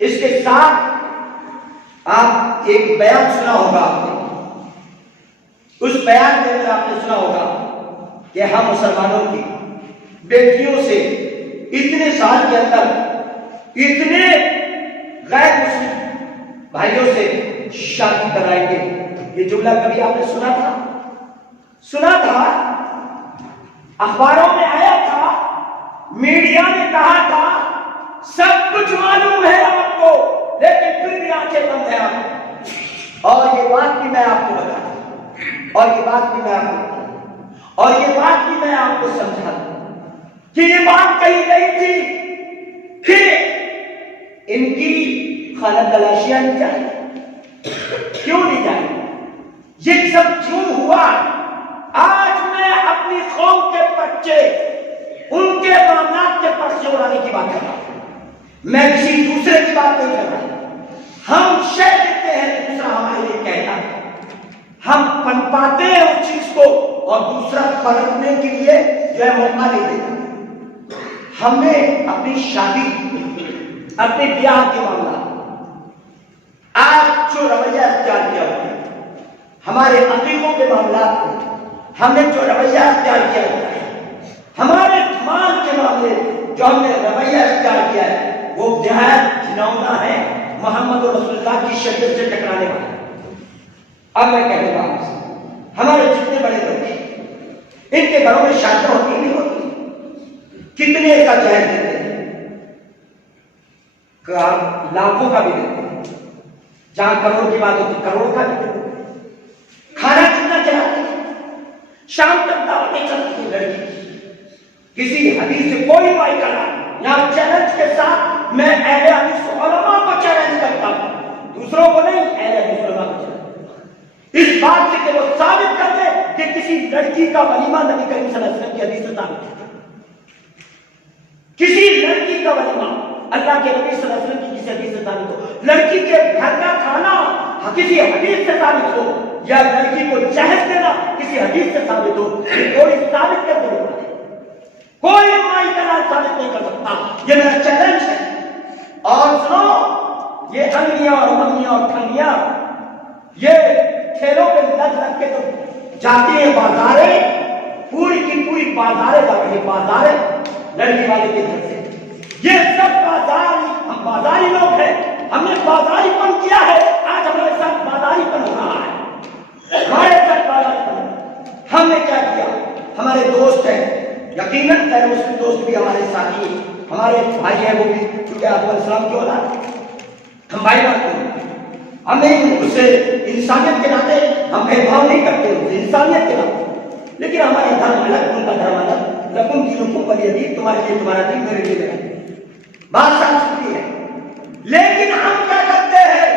اس کے ساتھ آپ ایک بیان سنا ہوگا، آپ نے اس بیان کے اندر آپ نے سنا ہوگا کہ ہم مسلمانوں کی بیٹیوں سے اتنے سال کے اندر اتنے غیر مسلم بھائیوں سے شادی کرائیں گے۔ یہ جملہ کبھی آپ نے سنا تھا؟ سنا تھا، اخباروں میں آیا تھا، میڈیا نے کہا تھا، سب کچھ معلوم ہے آپ کو، لیکن پھر بھی آنکھیں بند ہیں آپ۔ اور یہ بات بھی میں آپ کو بتا دوں، اور یہ بات بھی میں آپ کو بتا دوں، اور یہ بات بھی میں آپ کو سمجھا دوں کہ یہ بات کہی گئی تھی کہ ان کی خانہ تلاشیاں نہیں جائیں، کیوں نہیں جائیں؟ یہ سب کیوں ہوا؟ آج میں اپنی قوم کے بچے ان کے معاملات کے پرچے اڑانے کی بات کر رہا ہوں، میں کسی دوسرے کی بات نہیں کر رہا۔ ہم شے دیتے ہیں، دوسرا ہمارے لیے کہتا ہے، ہم پنپاتے ہیں اس چیز کو اور دوسرا پلٹنے کے لیے جو ہے موقع نہیں دیتا۔ ہم نے اپنی شادی، اپنے بیاہ کے معاملات آج جو رویہ اختیار کیا ہوا ہے، ہمارے عقیقوں کے معاملات میں ہم نے جو رویہ اختیار کیا ہوا ہے، ہمارے مال کے معاملے جو ہم نے رویہ اختیار کیا ہے، وہ نہایت گھناؤنا ہے، محمد رسول اللہ کی شریعت سے ٹکرانے والا ہے۔ اب میں کہوں گا آپ سے، ہمارے جتنے بڑے بچے ان کے گھروں میں شادیاں ہوتی نہیں ہوتی، کتنے کا جہیز دیتے ہیں، لاکھوں کا بھی دیتے ہیں، جہاں کروڑ کی بات ہوتی کروڑ کا بھی دیتے ہیں، کھانا کتنا چلاتے ہیں، شام تک دعوتیں چلتی ہیں لڑکی، کسی حدیث سے کوئی بائی کرنا، یہاں چیلنج کے ساتھ میں اہل حدیث علماء کو چیلنج کرتا ہوں، دوسروں کو نہیں، اہل حدیث علماء کو چیلنج اس بات سے کہ وہ ثابت کر دے کہ کسی لڑکی کا ولیمہ نبی کریم صلی اللہ علیہ وسلم کی حدیث سے ثابت ہے، کسی لڑکی کا ولیمہ اللہ کے نبی صلی اللہ علیہ وسلم کی کسی حدیث سے ثابت ہو، لڑکی کے گھر کا کھانا کسی حدیث سے ثابت ہو، یا لڑکی کو جہیز دینا کسی حدیث سے ثابت ہو، کوئی ثابت کر دے، کوئی مائی دلال ثابت نہیں کر سکتا۔ یہ میرا چیلنج ہے۔ اور سنو، یہ انگلیاں اور منگیاں اور ٹھنگیاں یہ کھیلوں پہ لگ لگ کے تو جاتی ہیں بازاریں، پوری کی پوری بازاریں جا رہی ہیں، بازاریں لڑکی والے کے گھر سے، یہ سب بازار، ہم بازاری لوگ ہیں، ہم نے بازاری پن کیا ہے، آج ہمارے ساتھ بازاری پن ہو رہا ہے، ہمارے ساتھ بازاری پن۔ ہم نے کیا کیا؟ ہمارے دوست ہیں، یقیناً غیر مسلم دوست بھی ہمارے ساتھی ہیں، ہمارے بھائی ہیں، وہ بھی کیونکہ آدم علیہ السلام کی اولاد ہے، ہم بھائی بات کریں، ہم نہیں اس سے انسانیت کے ناطے ہم بھید بھاؤ نہیں کرتے، انسانیت کے ناطے، لیکن ہمارے دھرم الگ، ان کا دھرم الگ، لکم دینکم ولی دین، تمہارے لیے تمہارا دین، میرے لیے میرا دین، بات صاف سنتی ہے۔ لیکن ہم کیا کرتے ہیں؟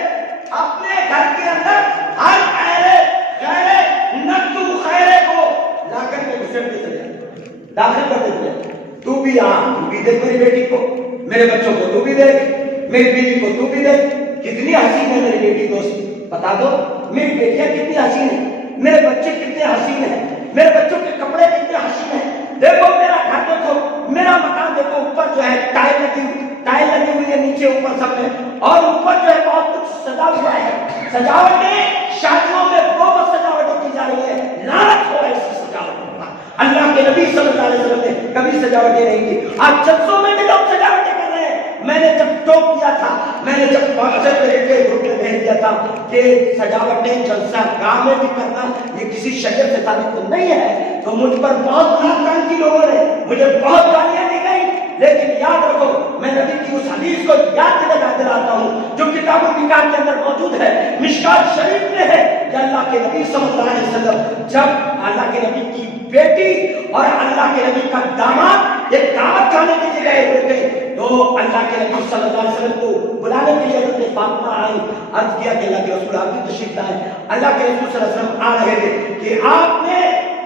دیکھ میری بیٹی کو، میرے بچوں کو تو بھی دیکھ، میری بیوی کو تو بھی دیکھ، کتنی حسین ہے میری بیٹی دوست، بتا دو میری بیٹیاں کتنی حسین ہیں، میرے بچے کتنے حسین ہیں، میرے بچوں کے کپڑے کتنے حسین ہیں، دیکھو میرا گھر دیکھو، میرا مکان دیکھو، اوپر جو ہے ٹائل لگی ہوئی ہے نیچے اوپر سب میں، اور اوپر جو ہے بہت کچھ سجا ہوا ہے، سجاوٹیں شادیوں میں بہت سجاوٹیں کی جا رہی ہے، لعنت ہو ایسی سجاوٹوں پر۔ اللہ کے نبی صلی اللہ علیہ وسلم نے کبھی سجاوٹیں نہیں کی، آج جلسوں میں بھی لوگ سجاوٹیں کر رہے ہیں۔ میں نے جب ٹوک کیا تھا، میں نے جب گروپ میں بھیج دیا تھا کہ سجاوٹیں جلسہ گاہ میں بھی کرنا یہ کسی شریعت سے ثابت نہیں ہے، تو مجھ پر بہت ناکام کی لوگوں نے مجھے بہت گالیاں دی گئی، لیکن یاد رکھو میں نبی کی اس حدیث کو یاد دلاتا ہوں جو کتاب النکاح کے اندر موجود ہے، مشکات شریف میں ہے کہ اللہ کے نبی صلی اللہ علیہ وسلم جب اللہ کے نبی کی بیٹی اور اللہ کے نبی کا داماد ایک دعوت کھانے کے لیے گئے ہوئے تھے، تو اللہ کے نبی صلی اللہ علیہ وسلم کو بلانے کے لیے حضرت فاطمہ آئی، عرض کیا کہ اللہ کے رسول آپ کی تشریف لائے، اللہ کے رسول صلی اللہ علیہ وسلم آ رہے تھے کہ آپ نے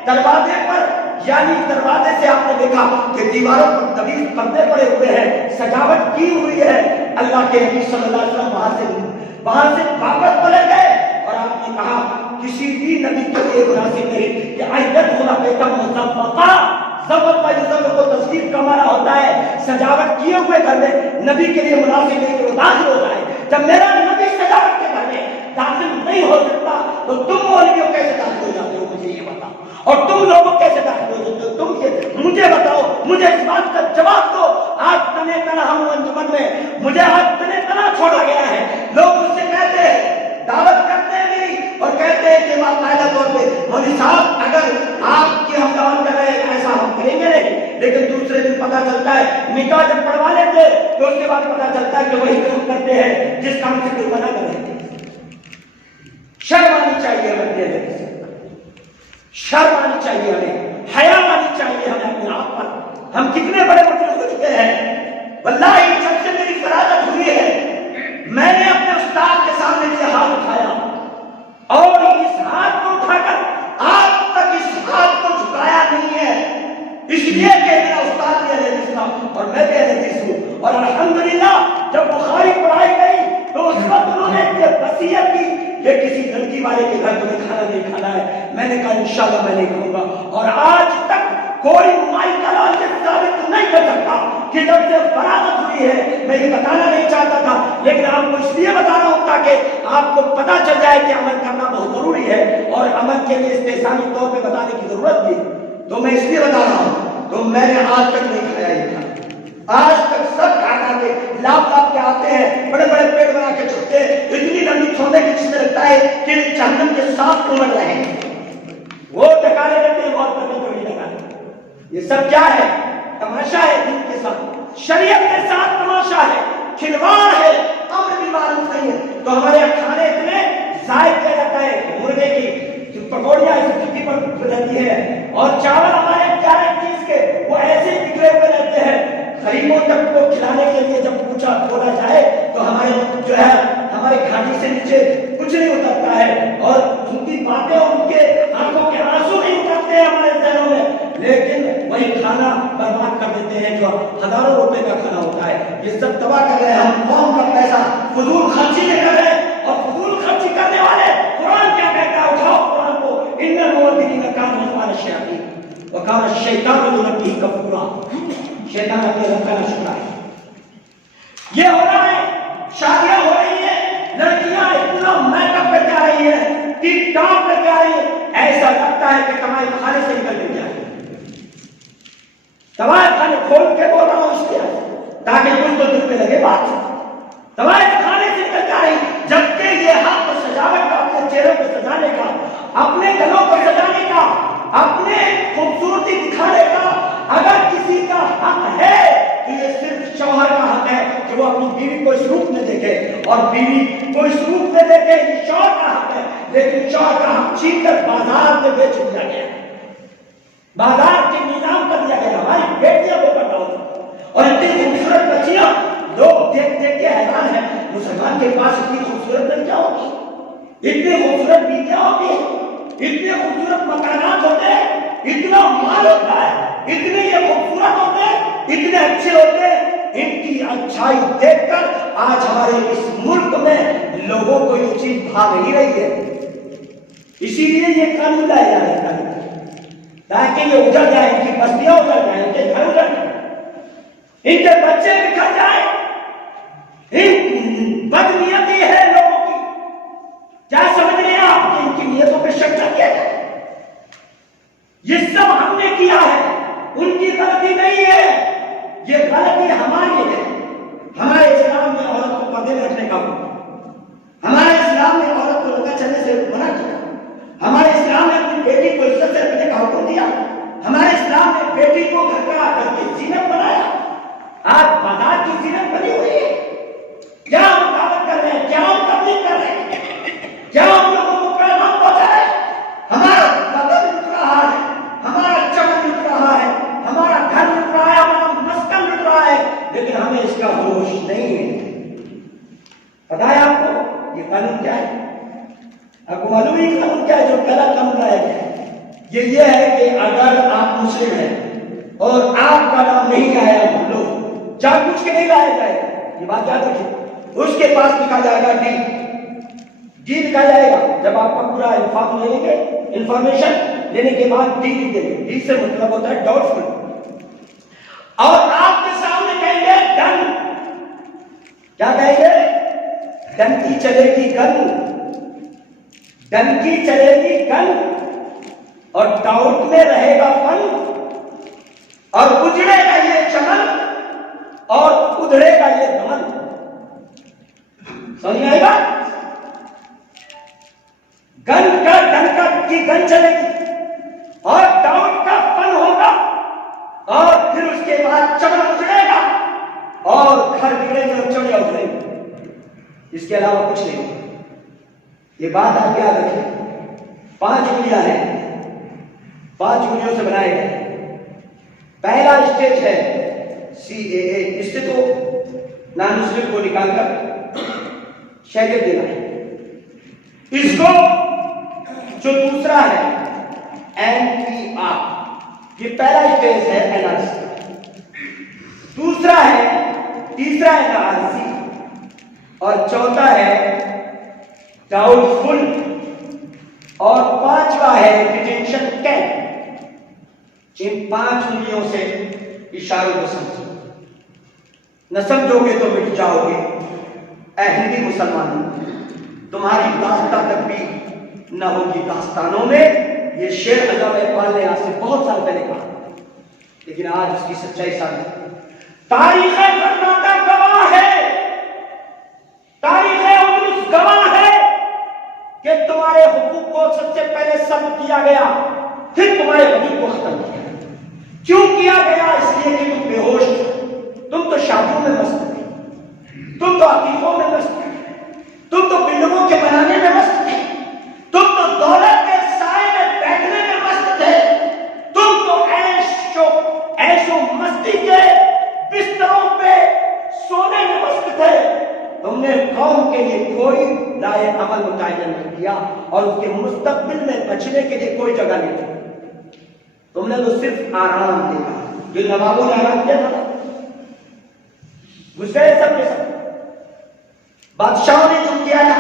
دروازے پر یعنی دروازے سے آپ نے دیکھا کہ دیواروں پر طویل پردے پڑے ہوئے ہیں، سجاوٹ کی ہوئی ہے، اللہ کے نبی صلی اللہ علیہ وسلم وہاں سے واپس پلٹ گئے اور آپ نے کہا کسی بھی نبی کے لیے مناسب نہیں کہ عیدت ہونا بیٹا مصطفیٰ ضبط کو تصویر کا معنی ہوتا ہے سجاوٹ کیے ہوئے گھر میں نبی کے لیے مناسب نہیں کہ وہ داخل ہو جائے، جب میرا نبی سجاوٹ کے گھر میں داخل نہیں ہو سکتا تو تم مولویوں کیسے داخل ہو جاتے ہو مجھے یہ بتاؤ، اور تم لوگوں کیسے داخل ہو جاتے ہو، تم مجھے بتاؤ، مجھے اس بات کا جواب دو۔ آج تنے تنا ہم انجمن میں مجھے آج تنے تنا چھوڑا گیا ہے، لوگ مجھ سے کہتے ہیں دعوت کرتے ہیں میری اور کہتے ہیں کہ باقاعدہ طور پہ مولوی صاحب اگر آپ کی ہم دعوت کر رہے ہیں ایسا ہم کریں گے نہیں، لیکن دوسرے دن پتا چلتا ہے نکاح جب پڑھوا لیتے تو اس کے بعد پتا چلتا ہے کہ وہی کام کرتے ہیں جس کام سے کوئی منع کر رہے تھے۔ شرم آنی چاہیے ہمیں، شرم آنی چاہیے ہمیں، حیا آنی چاہیے ہمیں اپنے آپ پر، ہم کتنے بڑے مجرم ہو چکے ہیں۔ واللہ جب سے میری فراغت ہوئی ہے میں نے اپنے استاد کے سامنے یہ ہاتھ اٹھایا اور اس ہاتھ کو اٹھا کر آج تک اس ہاتھ کو جھکایا نہیں ہے، اس لیے کہ میرا استاد بھی اہل حدیث تھا اور میں بھی اہل حدیث ہوں، اور الحمدللہ جب بخاری پڑھائی گئی تو اس وقت انہوں نے یہ وصیت کی کہ کسی لڑکی والے کے گھر تمہیں کھانا نہیں کھانا ہے، میں نے کہا انشاءاللہ میں نہیں کھاؤں گا، اور آج تک کوئی مائی کلام سے ثابت نہیں کر سکتا کہ جب سے فراغت ہوئی ہے، میں یہ بتانا نہیں چاہتا تھا لیکن آپ کو اس لیے بتا رہا ہوں تاکہ آپ کو پتا چل جائے کہ عمل کرنا بہت ضروری ہے اور عمل کے لیے استحسانی طور پہ بتانے کی ضرورت بھی، تو میں اس لیے بتا رہا ہوں، تو میں نے آج تک نہیں کھایا یہ کھانا، آج تک سب کھانا کے لاپ کے آتے ہیں، بڑے بڑے پیڑ بنا کے چھوٹتے ہیں، اتنی لمبی چھوڑنے کی جس میں لگتا ہے کہ جہنم کے ساتھ عمر رہے ہیں، وہ ٹکانے رہتے ہیں بہت بڑے بڑے ٹکانے، یہ سب کیا ہے؟ تماشا ہے دین کے ساتھ، شریعت کے ساتھ تماشا ہے، کھلواڑ ہے، امر بھی معروف نہیں ہے، تو ہمارے یہاں کھانے اتنے ضائع کیا جاتا ہے، مرغے کی پکوڑیاں اس چکی پر رہتی ہے اور چاول ہمارے پیارے چیز کے وہ ایسے بکھرے ہوئے رہتے ہیں، غریبوں تک کو کھلانے کے لیے جب پوچھا بولا جائے تو ہمارے جو ہے ہمارے گھاٹی سے نیچے کچھ نہیں اترتا ہے اور ان کی باتیں اور ان کے آنکھوں کے آنسو نہیں اترتے ہیں ہمارے ذہنوں میں، لیکن وہی کھانا برباد کر دیتے ہیں جو ہزاروں روپے کا کھانا ہوتا ہے، یہ سب تباہ کر رہے ہیں، ہم قوم کا پیسہ فضول خرچی میں کر رہے ہیں، اور فضول خرچی کرنے والے قرآن کیا کہتا ہے؟ اٹھاؤ قرآن کو، ان المبذرین کانوا اخوان الشیاطین وکان الشیطان لربہ کفورا، شیطان اپنے رب کا ناشکرا ہے۔ یہ ہو رہا ہے، شادیاں ہو رہی ہیں، لڑکیاں اتنا میک اپ کر کے آ رہی ہیں، ٹک ٹاک کر کے آ رہی ہیں، ایسا لگتا ہے کہ کمائی خانے سے نکل کے جائے، کمائی خانے کھول کے بول رہا ہوں اس لیے تاکہ کچھ تو دل میں لگے بات، کمائی خانے سے نکل کے آ رہی، جبکہ یہ حق کو سجاوٹ کا، اپنے چہروں کو سجانے کا، اپنے گلوں کو سجانے کا، اپنے خوبصورتی دکھانے کا اگر کسی کا حق ہے تو یہ صرف شوہر کا حق ہے کہ وہ اپنی بیوی کو اس روپ میں دیکھے اور بیوی کو اس روپ میں دیکھے، یہ شوہر کا حق ہے، لیکن شوہر کا حق چھین کر بازار میں بیچ دیا گیا، بازار کے نیلام کر دیا گیا، ہماری بیٹیاں بے پردہ ہوتی اور اتنی خوبصورت بچیاں لوگ دیکھ دیکھ کے حیران ہیں، مسلمان کے پاس اتنی خوبصورت لڑکیاں ہوتی، اتنی خوبصورت بیٹیاں ہوتی، اتنے خوبصورت مکانات ہوتے ہیں، اتنا مال ہوتا ہے، اتنے یہ خوبصورت ہوتے ہیں اتنے اچھے ہوتے ہیں، ان کی اچھائی دیکھ کر آج ہمارے اس ملک میں لوگوں کو یہ چیز بھا نہیں رہی ہے۔ اسی لیے یہ قانون لائے جا رہے ہیں تاکہ یہ اجڑ جائے، ان کی بستیاں اجڑ جائیں، ان کے گھر اجڑ جائیں، ان کے بچے بکھر جائیں۔ بدنیتی ہے لوگوں کی، کیا سمجھ رہے ہیں آپ کہ ان کی نیتوں پہ شک نہ کیا جائے؟ یہ سب ہم نے کیا ہے، ان کی غلطی نہیں ہے، یہ غلطی ہماری ہے۔ ہمارے اسلام میں عورت کو پردے میں رکھنے کا حکم، ہمارے اسلام میں عورت کو لگا چلنے سے منع کیا، ہمارے اسلام نے اپنی بیٹی کو عزت سے رکھنے کا حکم دیا، ہمارے اسلام نے بیٹی کو گھر کی زینت بنایا۔ آج بازار کی زینت بنی ہوئی ہے، کیا ہم دعوت کر رہے ہیں، کیا ہم تبلیغ کر رہے ہیں، کیا ہم لوگوں کو پیغام پہنچا رہے ہیں؟ ہمارا بدن لٹ رہا ہے، ہمارا چمن لٹ رہا ہے، ہمارا گھر لٹ رہا ہے، ہمارا مسکن لٹ رہا ہے، لیکن ہمیں اس کا ہوش نہیں ہے۔ پتا ہے آپ کو یہ قانون کیا ہے؟ آپ کو معلوم ہے یہ قانون کیا ہے جو پہلا قانون لایا گیا ہے؟ یہ ہے کہ اگر آپ مسلم ہیں اور آپ کا نام نہیں آیا لو جان بوجھ کے نہیں لایا جائے گا، یہ بات یاد رکھیے۔ اس کے پاس لکھا جائے گا ڈی لکھا جائے گا، جب آپ کا پورا انفارمیشن لینے کے بعد ڈی لکھ دیں گے، ڈی سے مطلب ہوتا ہے ڈاؤٹ فل، اور آپ کے سامنے کہیں گے ڈن، کیا کہیں گے؟ ڈن کی چلے گی گن، ڈن کی چلے گی گن، اور ڈاؤٹ میں رہے گا فن، اور اجڑے گا یہ چمن، اور ادھڑے گا یہ دمن۔ سمجھ آئے گا؟ گن کا ڈن کا کی گن چلے گی، اور ڈاؤٹ کا فن ہوگا، اور پھر اس کے بعد چمن اجڑے گا، اور گھر بگڑیں گے اور چڑیا اجڑیں گے، اس کے علاوہ کچھ نہیں ہوگا۔ یہ بات آپ یاد رکھیں۔ 5 انگلیاں ہیں، 5 انگلیوں سے بنائے گئے۔ پہلا اسٹیج ہے CAA، اس سے تو نان مسلم کو نکال کر شہریت دینا ہے۔ اس کو جو دوسرا ہے NPR، یہ پہلا اسٹیج ہے NRC، دوسرا ہے، تیسرا ہے NRC، اور چوتھا ہے ڈاؤٹ فل، اور 5واں ہے ڈیٹینشن کیمپ۔ ان 5 انگلیوں سے اشاروں کو سمجھو، نہ سمجھو گے تو مٹ جاؤ گے۔ اے ہندی مسلمان، تمہاری داستان تک بھی نہ ہوگی داستانوں میں۔ یہ شعر علامہ اقبال نے آج سے بہت سال پہلے کہا، لیکن آج اس کی سچائی سامنے۔ تاریخ کرناٹک گواہ ہے، تاریخ اردو گواہ ہے کہ تمہارے حقوق کو سب سے پہلے ضبط کیا گیا، پھر تمہارے وجود کو ختم کیا۔ کیوں کیا گیا؟ اس لیے کہ تم بے ہوش تھے، تم تو شادیوں میں مست تھے، تم تو عقیقوں میں مست تھے، تم تو بلڈنگوں کے بنانے میں مست تھے، تم تو دولت کے سائے میں بیٹھنے میں مست تھے، تم تو عیش و مستی کے بستروں پہ سونے میں مست تھے۔ تم نے قوم کے لیے کوئی رائے عمل متعین نہیں کیا، اور اس کے مستقبل میں بچنے کے لیے کوئی جگہ نہیں تھی۔ تم نے تو صرف آرام دیکھا، جو نوابوں نے آرام کیا تھا، گھس گئے سب کے سب۔ بادشاہوں نے جو کیا تھا،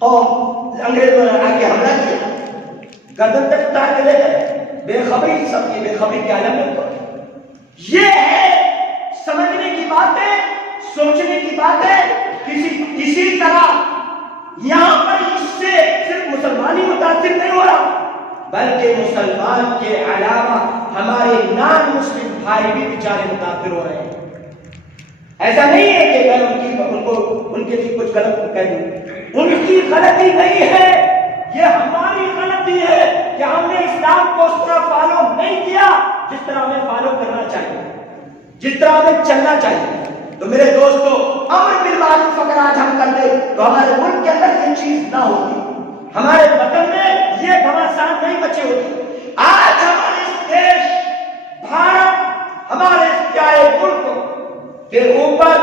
اور انگریزوں نے آ کے حملہ کیا، گردن تک اتار کے لے گئے، بے خبری، سب کی بے خبری کے عالم میں۔ یہ ہے سمجھنے کی باتیں، سوچنے کی باتیں۔ اسی طرح یہاں پر اس سے صرف مسلمان ہی متاثر نہیں ہو رہا، بلکہ مسلمان کے علاوہ ہمارے نان مسلم بھائی بھی بیچارے متاثر ہو رہے ہیں۔ ایسا نہیں ہے کہ میں ان کے لیے کچھ غلط کہہ دوں، ان کی غلطی نہیں ہے، یہ ہماری غلطی ہے کہ ہم نے اسلام کو اس طرح فالو نہیں کیا جس طرح ہمیں فالو کرنا چاہیے، جس طرح ہمیں چلنا چاہیے۔ تو میرے دوستو، امر بالمعروف اگر آج ہم کر دیں تو ہمارے ملک کے اندر یہ چیز نہ ہوتی، ہمارے وطن میں یہ گھمسان نہیں بچے ہوتی۔ آج ہمارے اس دیش بھارت، ہمارے اس پیارے ملک کے اوپر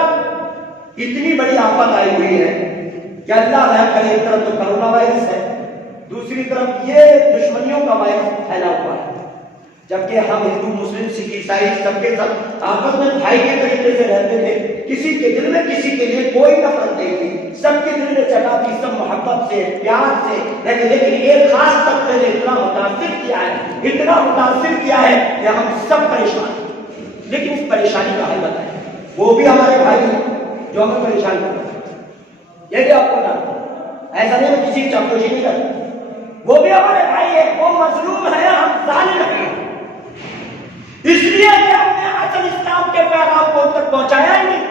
اتنی بڑی آفت آئی ہوئی ہے کہ اللہ رحم کرے۔ ایک طرف تو کرونا وائرس ہے، دوسری طرف یہ دشمنیوں کا وائرس پھیلا ہوا ہے۔ جبکہ ہم ہندو مسلم سکھ عیسائی سب کے سب آپس میں بھائی کے طریقے سے رہتے تھے، کسی کے دل میں کسی کے لیے کوئی نفرت نہیں تھی، سب کے دل میں جگہ تھی، سب محبت سے پیار سے رہتے، لیکن ایک خاص طبقے نے اتنا متاثر کیا ہے، اتنا متاثر کیا ہے کہ ہم سب پریشان ہیں۔ لیکن اس پریشانی کا حل بتائیں، وہ بھی ہمارے بھائی ہیں جو ہمیں پریشان کر رہے ہیں، یہ بھی آپ کو بتاتا، ایسا نہیں میں کسی کی چاپلوسی نہیں کرتا، وہ بھی ہمارے بھائی ہے، وہ مظلوم ہے، ہم ظالم ہیں، اس لیے کہ ہم نے اصل اسلام کے پیغام کو تک پہنچایا ہی نہیں،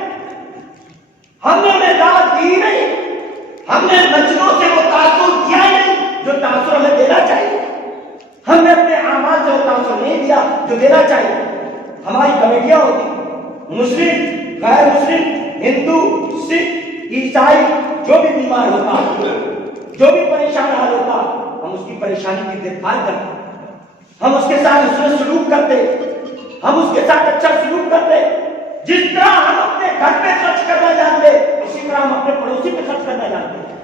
ہم نے انہیں دعوت دی نہیں، ہم نے بچوں سے وہ تاثر دیا ہی نہیں جو تاثر ہمیں دینا چاہیے، ہم نے اپنے اعمال سے وہ تاثر نہیں دیا جو دینا چاہیے۔ ہماری کمیٹیاں ہوتی، مسلم غیر مسلم ہندو سکھ عیسائی جو بھی بیمار ہوتا، جو بھی پریشان حال ہوتا، ہم اس کی پریشانی کی دیکھ بھال کرتے، ہم اس کے ساتھ حسن سلوک کرتے، ہم اس کے ساتھ اچھا سلوک کرتے، جس طرح ہم اپنے گھر پہ خرچ کرنا جانتے اسی طرح ہم اپنے پڑوسی پہ خرچ کرنا جانتے،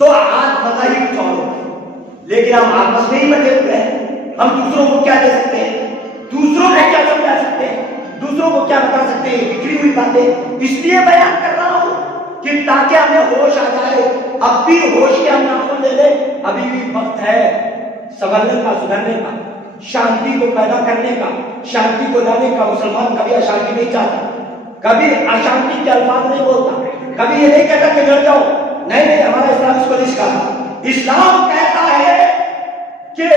تو آج مزہ ہی کچھ اور ہوتا، لیکن ہم آپس میں ہی بٹے ہوئے ہیں، ہم دوسروں کو کیا دے سکتے ہیں، دوسروں کو کیا سمجھا سکتے ہیں، دوسروں کو کیا بتا سکتے ہیں، بگڑی ہوئی باتیں، اس لیے بیان کر رہا ہوں کہ تاکہ ہمیں ہوش آ جائے، اب بھی ہوش کے ہم ناخن لے لیں، ابھی بھی وقت ہے سنبھلنے کا، سدھرنے کا، شانتی کو پیدا کرنے کا، شانتی کو لانے کا۔ مسلمان کبھی اشانتی نہیں چاہتا، کبھی اشانتی کے الفاظ نہیں بولتا، کبھی یہ نہیں کہتا کہ لڑ جاؤ، نہیں نہیں، ہمارا اسلام اس کو نہیں سکھاتا، اسلام کہتا ہے کہ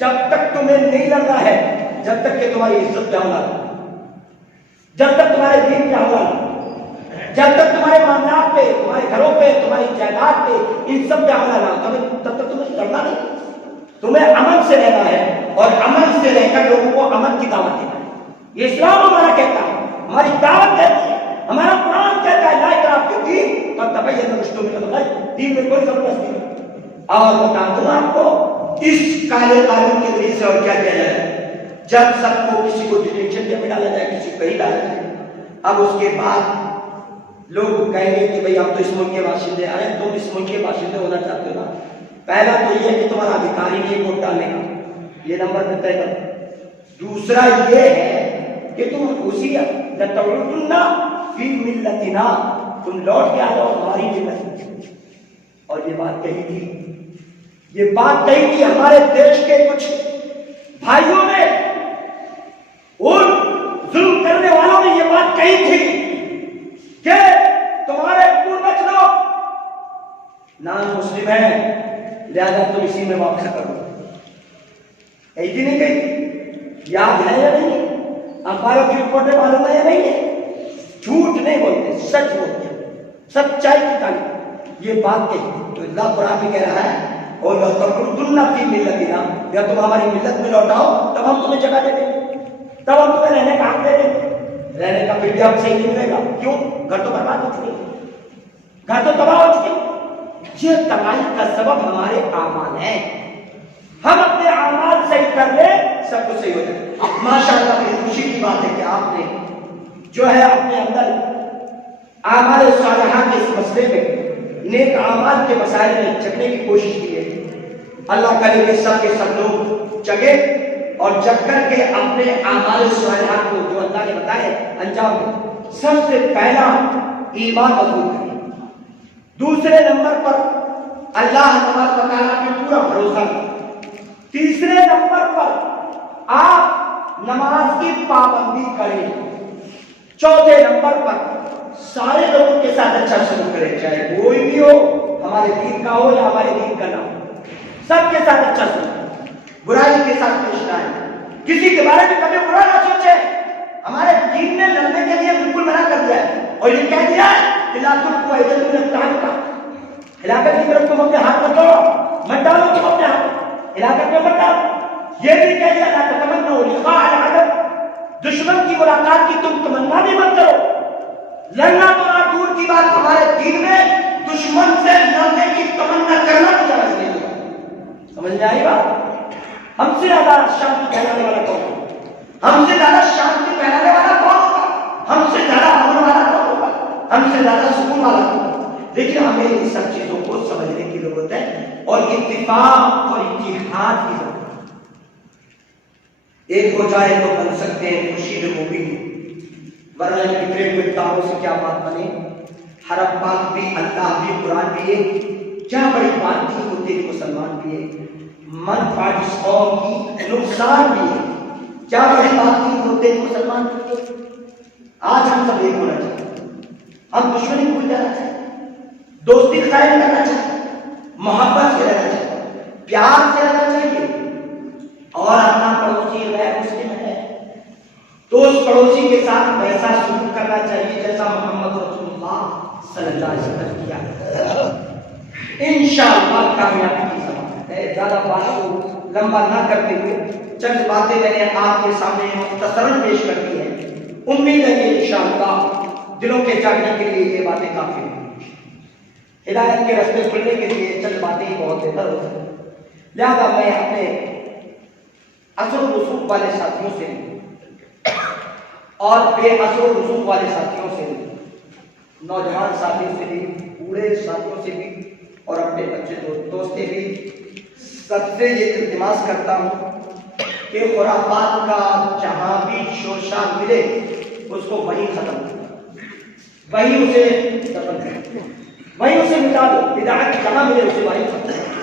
جب تک تمہیں نہیں لڑنا ہے، جب تک کہ تمہاری عزت پہ حملہ نہ، جب تک تمہارے دین پہ حملہ نہ، جب تک تمہارے معاملات پہ، تمہارے گھروں پہ، تمہاری جائیداد پہ، ان سب پہ حملہ نہ، تب تک تمہیں لڑنا نہیں، تمہیں امن سے رہنا ہے، اور امن سے رہ کر لوگوں کو امن کی دعوت دینا ہے۔ یہ اسلام ہمارا کہتا ہے، ہماری دعوت کہتی ہے، ہمارا قرآن کہتا ہے لا اکراہ فی الدین قد تبین الرشد من الغی، دین میں کوئی زبردستی نہیں۔ اور بتا دوں آپ کو اس کالے قانون کے ذریعے سے اور کیا کیا جائے، جب سب کو کسی کو ڈیٹینشن میں ڈالا جائے، کسی کو کہیں ڈالا جائے، اب اس کے بعد لوگ کہیں گے کہ بھئی ہم تو اس ملک کے باشندے ہیں، تم اس ملک کے باشندے ہونا چاہتے ہو نا، پہلا تو یہ ہے کہ تمہارا ادھیکار ہی نہیں ووٹ ڈالنے کا، یہ نمبر پہ طے کرو۔ دوسرا یہ ہے کہ تم اسی لتعودن فی ملتنا، تم لوٹ کے آ جاؤ ہماری ملت میں۔ اور یہ بات کہی تھی، یہ بات کہی تھی ہمارے دیش کے کچھ بھائیوں نے، ان ظلم کرنے والوں نے یہ بات کہی تھی کہ تمہارے پوروج لوگ نان مسلم ہیں، لہذا تم اسی میں واپس کرو، ایسی نہیں کہی، یاد ہے یا نہیں؟ اخباروں کی رپورٹیں معلوم ہے یا نہیں ہے؟ جھوٹ نہیں بولتے، سچ بولتے، سچائی کی تعلیم، یہ بات کہی تو اللہ قرآن میں کہہ رہا ہے اور لَتَعُودُنَّ فِي مِلَّتِنَا، یا تم ہماری ملت میں لوٹاؤ تب ہم تمہیں جگہ دے دیں، تب ہم تمہیں رہنے کا حق دے دیں، رہنے کا پھر بھی ہم صحیح نہیں ملے گا، کیوں؟ گھر تو برباد ہو چکے، گھر تو تباہ ہو چکے، یہ تباہی کا سبب ہمارے اعمال ہیں، ہم اپنے اعمال صحیح کر لیں سب کچھ صحیح ہو جائے۔ ماشاءاللہ بڑی خوشی کی بات ہے کہ آپ نے جو ہے اپنے اندر اعمال صالحہ کے اس مسئلے میں، نیک اعمال کے مسائل میں جگنے کی کوشش کی ہے۔ اللہ کرے کہ سب کے سب لوگ جگے اور جگ کر کے اپنے اعمال صالحہ کو جو اللہ نے بتائے انجام دیں۔ سب سے پہلا ایمان مضبوط کریں، دوسرے نمبر پر اللہ تبارک و تعالیٰ پہ پورا بھروسہ کریں، تیسرے نمبر پر آپ نماز کی پابندی کریں، چوتھے نمبر پر سارے لوگوں کے ساتھ اچھا سلوک کریں، چاہے کوئی بھی ہو، ہمارے دین کا ہو یا ہمارے دین کا نہ ہو، سب کے ساتھ اچھا سلوک، برائی کے ساتھ پیش آئے، کسی کے بارے میں کبھی برا نہ سوچے۔ ہمارے دین نے لڑنے کے لیے بالکل منع کر دیا ہے، اور یہ کہہ دیا ہے کہ لا تلقوا ایدیکم الی التہلکہ، ہلاکت کی طرف تم اپنے ہاتھ مت ڈالو، مت ڈالو تم اپنے ہاتھ ہلاکت میں مت ڈالو۔ یہ بھی کہہ دیا لا تتمنوا لقاء العدو، دشمن کی ملاقات کی تم تمنا بھی مت کرو۔ لڑنا تو نہ دور کی بات، ہمارے دین میں دشمن سے لڑنے کی تمنا کرنا بھی جائز نہیں ہے۔ سمجھ میں آئی بات؟ ہم سے زیادہ شانتی پھیلانے والا کون ہے؟ ہم سے زیادہ شانتی پھیلانے والا کون ہوگا؟ ہم سے زیادہ امن والا کون ہوگا؟ ہم سے زیادہ سکون والا کون ہوگا؟ لیکن ہمیں ان سب چیزوں کو سمجھنے کی ضرورت ہے اور اتفاق اور اتحاد کی ضرورت ہے۔ ایک ہو جائے تو بن سکتے ہیں خورشید مبین، ورنہ بکھرے ہوئے تاروں سے کیا بات بنے؟ حرم پاک بھی، اللہ بھی، قرآن بھی ایک، کیا بڑی بات تھی وہ تیری مسلمان بھی ایک، منفع جس قوم کی نقصان بھی ہے، کیا بڑی بات تھی وہ تیری مسلمان بھی ایک۔ آج ہم سب ایک ہونا چاہتے ہیں، ہم دشمنی بھول جانا چاہتے ہیں، دوستی قائم کرنا چاہتے ہیں، محبت سے رہنا چاہتے ہیں، پیار سے رہنا چاہیے، اور اپنا پڑوسی غیر مسلم ہے تو اس پڑوسی کے ساتھ ویسا سلوک کرنا چاہیے جیسا محمد رسول اللہ صلی اللہ علیہ وسلم کیا۔ انشاءاللہ کامیابی کی ضمانت ہے۔ زیادہ بات کو لمبا نہ کرتے ہوئے چند باتیں میں نے آپ کے سامنے مختصراً پیش کر دی ہیں، امید ہے کہ انشاءاللہ دلوں کے جاگنے کے لیے یہ باتیں کافی ہیں، ہدایت کے راستے کھلنے کے لیے چند باتیں ہی بہت بہتر ہوتی ہیں۔ لہذا میں اپنے اثر و رسوخ والے ساتھیوں سے اور بے اثر و رسوخ والے ساتھیوں سے، نوجوان ساتھیوں سے بھی، بوڑھے ساتھیوں سے بھی، اور اپنے بچے دوستوں سے بھی سب سے یہ التماس کرتا ہوں کہ خرافات کا جہاں بھی شورشا ملے اس کو وہیں ختم کرو، وہیں اسے دفن کرو، وہیں اسے مٹا دو، بدعت جہاں ملے اسے وہیں ختم کرو،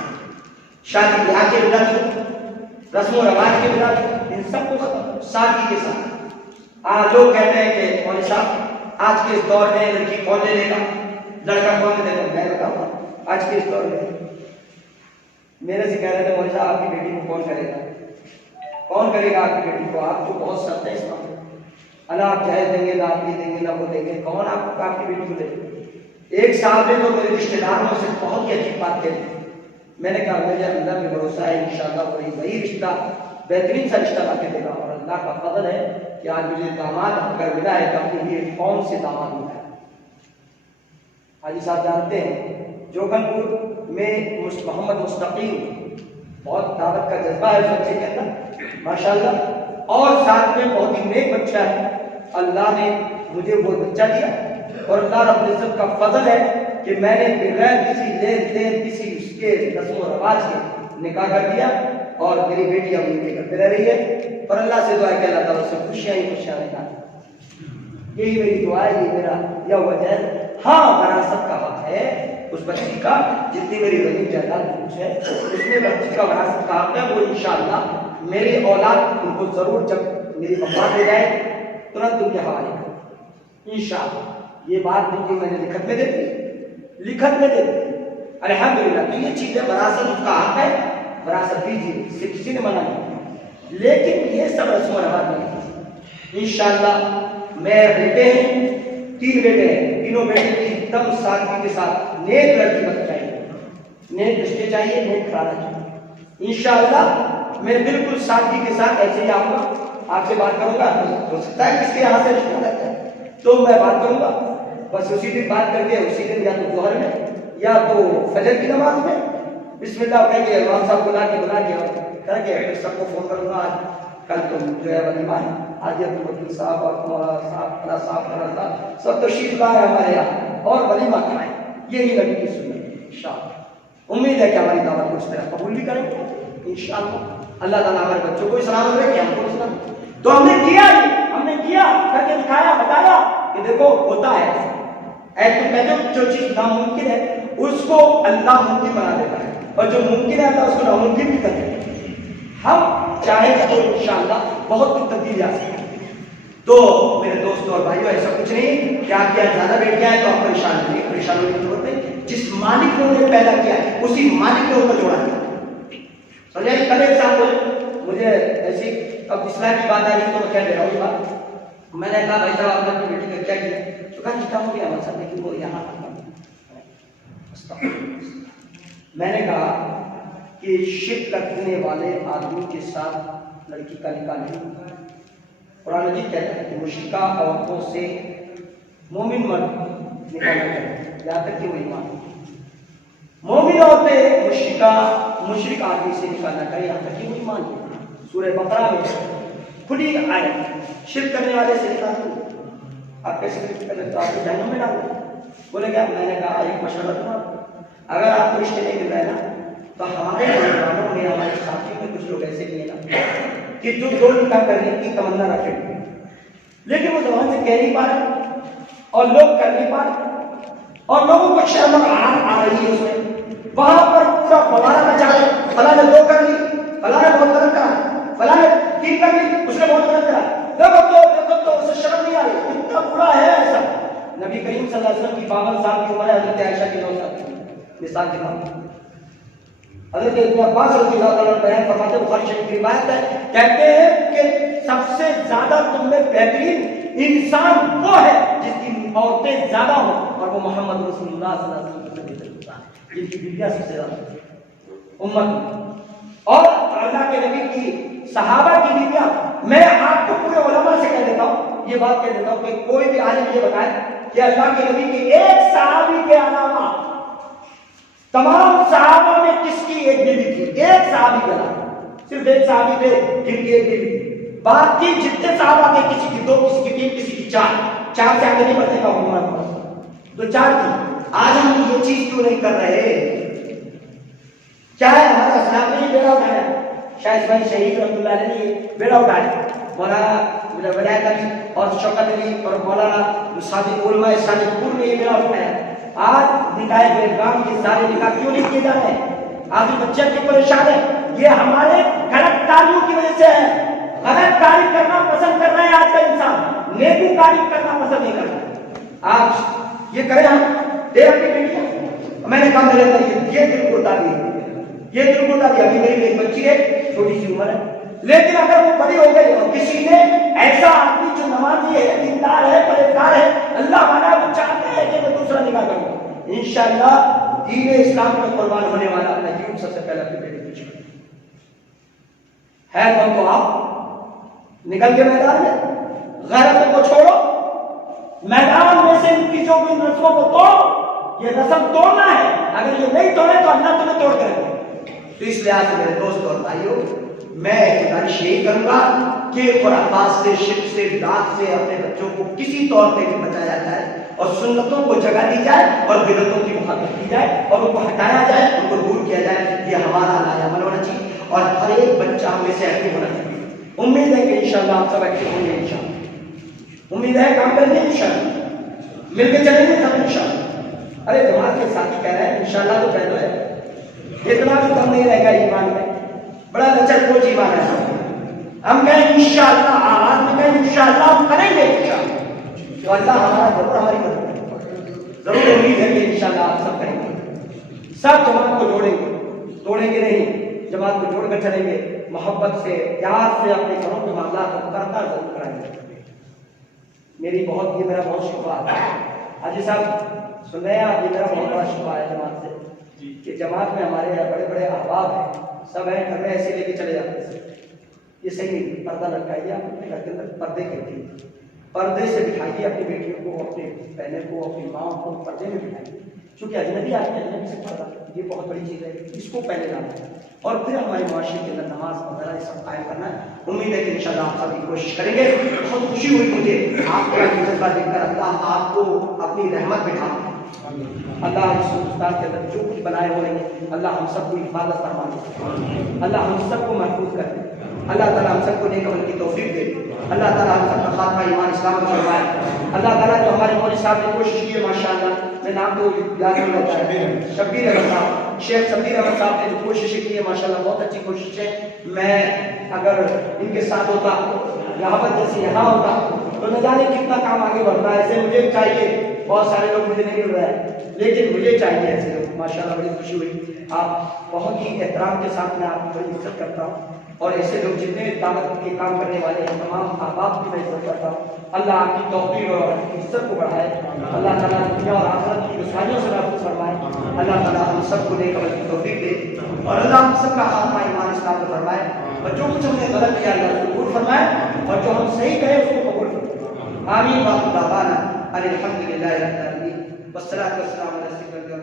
شادی بیاہ کے بدعت، رسم و رواج کے بدعت، ان سب کو ختم، سادگی کے ساتھ۔ لوگ کہتے ہیں کہ مولوی صاحب آج کے اس دور میں لڑکی کون لے لے گا، لڑکا کون لے لے گا؟ میں بتاؤں آج کے اس دور میں میرے سے کہہ رہے تھے مولوی صاحب آپ کی بیٹی کو کون کرے گا، کون کرے گا آپ کی بیٹی کو؟ آپ کو بہت سخت ہے اس میں، اللہ آپ جہیز دیں گے نہ آپ دیں گے نہ وہ دیں گے، کون آپ کی بیٹی کو دے گا؟ ایک صاحب نے تو میرے رشتے داروں سے بہت ہی عجیب بات کہی، میں نے کہا مجھے اللہ پہ بھروسہ ہے انشاءاللہ وہی رشتہ بہترین سا رشتہ لا کے دے گا، اور اللہ کا فضل ہے کہ آج مجھے داماد اگر ملا ہے تو اپنے لیے کون سے داماد ملا ہے۔ حاجی صاحب جانتے ہیں جوگن پور میں محمد مستقیم، بہت دعوت کا جذبہ ہے سب سے کہتا ماشاءاللہ، اور ساتھ میں بہت ہی نیک بچہ ہے، اللہ نے مجھے وہ بچہ دیا، اور اللہ رب العزت کا فضل ہے کہ میں نے بغیر کسی لین دین کسی اس کے رسم و رواج کے نکاح کر دیا، اور میری بیٹی اب نکاح کرتے رہ رہی ہے، اور اللہ سے دعا ہے کہ اللہ تعالیٰ سے خوشیاں ہی خوشیاں نکال، یہی میری دعا ہے، یہ میرا یہ وجہ ہے۔ ہاں وراثت کا حق ہے اس بچی کا، جتنی میری غریب جائیداد کچھ ہے اس میں بچی کا وراثت کا حق ہے، وہ انشاءاللہ میری اولاد ان کو ضرور جب میری وفات ہو جائے ترنت ان کے حوالے کروں انشاءاللہ۔ یہ بات نہیں کہ میں نے لکھت میں دے دی، لکھت میں دے دی الحمدللہ، تو یہ چیز ہے، وراثت اس کا حق ہے، وراثت دیجیے، اس سے کسی نے منع نہیں، لیکن یہ سب رسم و رواج نہیں۔ انشاءاللہ میں بیٹے ہیں، 3 بیٹے ہیں، تینوں بیٹے کی ایک دم سادگی کے ساتھ نیک لڑکی بن چاہیے، نیک رشتے چاہیے، نیک کھانا چاہیے انشاءاللہ۔ میں بالکل سادگی کے ساتھ ایسے ہی آؤں گا، آپ سے بات کروں گا، ہو سکتا ہے کس کے یہاں سے رشتہ رہتا ہے تو میں بات کروں گا، بس اسی دن بات کر کے اسی دن یا تو ظہر میں یا تو فجر کی نماز میں بسم اللہ کہہ کے امام صاحب بلا کے کر کے پھر سب کو فون کروں گا، آج کل تو جو ہے ولیمہ ہے، آج عبد الوکیل صاحب اور مولانا صاحب فلاں صاحب سب تشریف لائے ہمارے یہاں اور ولیمہ کرائیں، یہی نبی کی سنت ہے انشاءاللہ۔ امید ہے کہ ہماری دعوت کو اس طرح قبول بھی کریں گے انشاءاللہ۔ اللہ تعالیٰ ہمارے بچوں کو سلامت رکھے، ہم کو سلامت، تو ہم نے کیا کر کے دکھایا، بتایا کہ دیکھو ہوتا ہے ایسے، جو چیز ناممکن ہے اس کو اللہ ممکن بنا دیتا ہے، اور جو ممکن ہے اللہ اس کو ناممکن بھی کر دیتا ہے۔ ہم چاہیں تو انشاءاللہ بہت کچھ تبدیلی آ سکتی ہے۔ تو میرے دوستوں اور بھائیوں ایسا کچھ نہیں کہ آپ کے یہاں زیادہ بیٹیاں ہیں تو آپ پریشان نہیں، پریشان ہونے کی ضرورت نہیں، جس مالک نے انہیں پیدا کیا ہے اسی مالک نے ان کو جوڑا ہے، سمجھے؟ کل ایک صاحب بولے مجھے ایسی، اب اصلاح کی بات آ رہی ہے تو میں کہہ دے رہا ہوں یہ بات، میں نے کہا بھائی صاحب آپ نے اپنی بیٹی کا کیا کیا؟ تو کہا کیا ہو گیا مطلب، لیکن وہ یہاں میں نے کہا کہ شرک کرنے والے آدمی کے ساتھ لڑکی کا نکاح نہیں ہوتا۔ قرآن مجید کہتا ہے کہ مشرکہ عورتوں سے مومن مرد نکاح نہ کرے، یہاں تک کہ وہ ایمان، مومن عورتیں مشرک آدمی سے نکاح نہ کرے، یہاں تک کہ وہ ایمان ہے۔ سورہ بقرہ میں کھلی آیت، شرک کرنے والے سے نکاح کرو، آپ کیسے شرک کرنے تو آپ کو جہنم میں ڈالو۔ بولے کیا؟ میں نے کہا ایک مشورہ دوں، اگر آپ کو رشتے نہیں مل رہے نا تو ہمارے نوجوانوں میں، ہمارے ساتھیوں میں کچھ لوگ ایسے بھی ہیں نا کہ جو 2 نکاح کرنے کی تمنا رکھے، لیکن وہ زبان سے کہہ نہیں پا رہے اور لوگ کر نہیں پا رہے اور لوگوں کو شرم اور آہٹ آ رہی ہے اس میں، وہاں پر پورا بوارہ مچا ہے، فلاں نے 2 کر لی، فلاں نے بہت غلط کرا، فلاں نے 3 کر لی، اس نے بہت غلط کرا، دیکھو تو اسے شرم نہیں آ رہی، اتنا برا ہے ایسا۔ نبی کریم صلی اللہ علیہ وسلم کی 52 سال کی عمر ہے، حضرت عائشہ کی 9 سال کی مثال کے نام، حضرت ابن عباس رضی اللہ عنہ بیان فرماتے ہیں، بخاری شریف کی روایت ہے، کہتے ہیں کہ سب سے زیادہ تم میں بہترین انسان وہ ہے جس کی عورتیں زیادہ ہوں، اور وہ محمد رسول اللہ صلی اللہ علیہ وسلم جن کی بیویاں سب سے زیادہ امت، اور اللہ کے نبی کی صحابہ کی بیویاں۔ میں آپ کو پورے علماء سے کہہ دیتا ہوں، یہ بات کہہ دیتا ہوں کہ کوئی بھی عالم یہ بتائے کہ اللہ کے نبی کے ایک صحابی کے علاوہ تمام صحابہ میں کس کی ایک بیوی تھی؟ ایک صحابی کے علاوہ صرف ایک صحابی تھے جن کی ایک بیوی تھی، باقی جتنے صحابہ تھے کسی کی 2، کسی کی 3، کسی کی 4 سے آگے نہیں بڑھنے کا حکم، تو 4 تھی۔ آج ہم یہ چیز کیوں نہیں کر رہے؟ چاہے ہمارا اسلام نے یہ بیڑا اٹھایا، شاید بھائی شہید رحمۃ اللہ علیہ نے یہ بیڑا اٹھایا، مولانا ولایت علی اور شوکت علی اور مولانا صادق علماء صادق پور نے یہ بیڑا اٹھایا۔ آج نکاح بیگم کے سارے نکاح کیوں نہیں کیے جا رہے ہیں؟ آج بچے کی پریشان ہے، یہ ہمارے غلط کاریوں کی وجہ سے ہے۔ غلط کاری کرنا پسند کر رہے ہیں آج کا انسان، نیکی کاری کرنا پسند نہیں کرتا۔ آج یہ کریں ہم دے اپنی بیٹیاں، میں نے کہا میرے اندر یہ دل کو تعبیر، یہ دل کو تعبیر، ابھی میری ایک بچی ہے، چھوٹی سی عمر ہے، لیکن اگر وہ بڑی ہو گئی اور کسی نے ایسا آدمی جو نمازی ہے، دیندار ہے، پرہیزگار ہے، اللہ والا، وہ چاہتے ہیں کہ میں دوسرا نکاح کروں، انشاءاللہ دین اسلام میں قربان ہونے والا اپنا جیون سب سے پہلے اپنی بیٹی کو چھوڑے ہے تو آپ نکل کے میدان میں غیرتوں کو چھوڑو، میدان میں سے ان کی جو بھی رسموں کو توڑو، یہ رسم توڑنا ہے، اگر یہ نہیں توڑے تو اللہ تمہیں توڑ کرے گا۔ تو اس لحاظ سے میرے دوست اور بھائیوں، میں گزارش یہی کروں گا کہ خرافات سے، شرک سے، بدعات سے اپنے بچوں کو کسی طور پہ بھی بچایا جائے اور سنتوں کو جگہ دی جائے اور بدعتوں کی مخالفت کی جائے اور ان کو ہٹایا جائے، ان کو دور کیا جائے۔ یہ ہمارا نیا عمل ہونا چاہیے اور ہر ایک بچہ ہمیں سے ایکٹیو ہونا چاہیے۔ امید ہے کہ انشاءاللہ آپ سب ایکٹیو ہوں گے، انشاءاللہ امید ہے کام کریں گے، انشاءاللہ مل کے چلیں گے سب انشاءاللہ۔ ارے جماعت کے ساتھی کہہ رہے ہیں انشاءاللہ تو پہلو ہے، اتنا بھی کم نہیں رہے گا ایمان میں، بڑا لچر کوچ ایمان ہے۔ ہم کہیں انشاءاللہ، آواز میں کہیں انشاءاللہ، ہم کریں گے انشاءاللہ، تو اللہ ہمارا ضرور ہماری مدد کرے گا۔ ضرور امید ہے کہ انشاءاللہ آپ سب کریں گے، سب جماعت کو جوڑیں گے، توڑیں گے نہیں، جماعت کو جوڑ کر چلیں گے، محبت سے، پیار سے اپنے گھروں کے معاملات کو کرتا ضرور کرائیں گے۔ میری بہت، یہ میرا بہت شکریہ ہے حاجی صاحب، سن رہے ہیں آپ، یہ میرا بہت بڑا شکریہ ہے جماعت سے کہ جماعت میں ہمارے بڑے بڑے احباب ہیں، سب ہیں گھر میں ایسے لے کے چلے جاتے ہیں، یہ صحیح نہیں، پردہ لٹکائیے، آپ اپنے گھر کے اندر پردے کرتے ہیں، پردے سے بٹھائیے اپنی بیٹیوں کو، اپنے بہنوں کو، اپنی ماں کو پردے میں بٹھائیے، چونکہ اجنبی آدمی اجنبی سے پردہ، یہ بہت بڑی چیز ہے، اس کو پہلے لانا ہے اور پھر ہمارے معاشرے کے اندر نماز وغیرہ یہ سب قائم کرنا ہے۔ امید ہے کہ انشاءاللہ آپ سبھی کوشش کریں گے۔ بہت خوشی ہوئی مجھے آپ کا جذبہ دیکھ کر، اللہ آپ کو اپنی رحمت بٹھا، اللہ اس ہندوستان کے اندر جو کچھ بنائے ہوئے ہیں اللہ ہم سب کو حفاظت فرمائے، اللہ ہم سب کو محفوظ کرے، اللہ تعالیٰ ہم سب کو نیک عمل کی توفیق دے، اللہ تعالیٰ ہم سب کا خاتمہ ایمان اسلام میں فرمائے۔ اللہ تعالیٰ جو ہمارے مولوی صاحب نے کوشش کی ہے، ماشاءاللہ میں نام تو یاد نہیں رہتا ہے، شبیر احمد صاحب، شیخ شبیر احمد صاحب نے جو کوششیں کی ہے ماشاءاللہ بہت اچھی کوشش ہے۔ میں اگر ان کے ساتھ ہوتا، یہاں پر جیسے یہاں ہوتا تو نہ جانے کتنا کام آگے بڑھتا ہے۔ ایسے مجھے چاہیے، بہت سارے لوگ مجھے نہیں مل رہے ہیں لیکن مجھے چاہیے ایسے لوگ، ماشاءاللہ بڑی خوشی ہوئی۔ آپ بہت ہی احترام کے ساتھ میں آپ کی بڑی عزت کرتا ہوں اور ایسے لوگ جتنے دعوت کے کام کرنے والے ہیں تمام احباب کی میں عزت کرتا ہوں۔ اللہ آپ کی توفیق اور عزت کو بڑھائے، اللہ تعالیٰ دنیا اور آخرت کی دشواریوں سے محفوظ فرمائے، اللہ تعالیٰ ہم سب کو نیک عمل کی توفیق دے اور اللہ ہم سب کا خاتمہ ایمان اسلام میں فرمائے، اور جو کچھ ہم نے غلط کیا اللہ اس کو قبول فرمائے اور جو ہم صحیح کہے اس کو قبول فرمائے۔ آمین۔ وآخر دعوانا ان الحمد للہ رب العالمین والصلاۃ والسلام علی سیدنا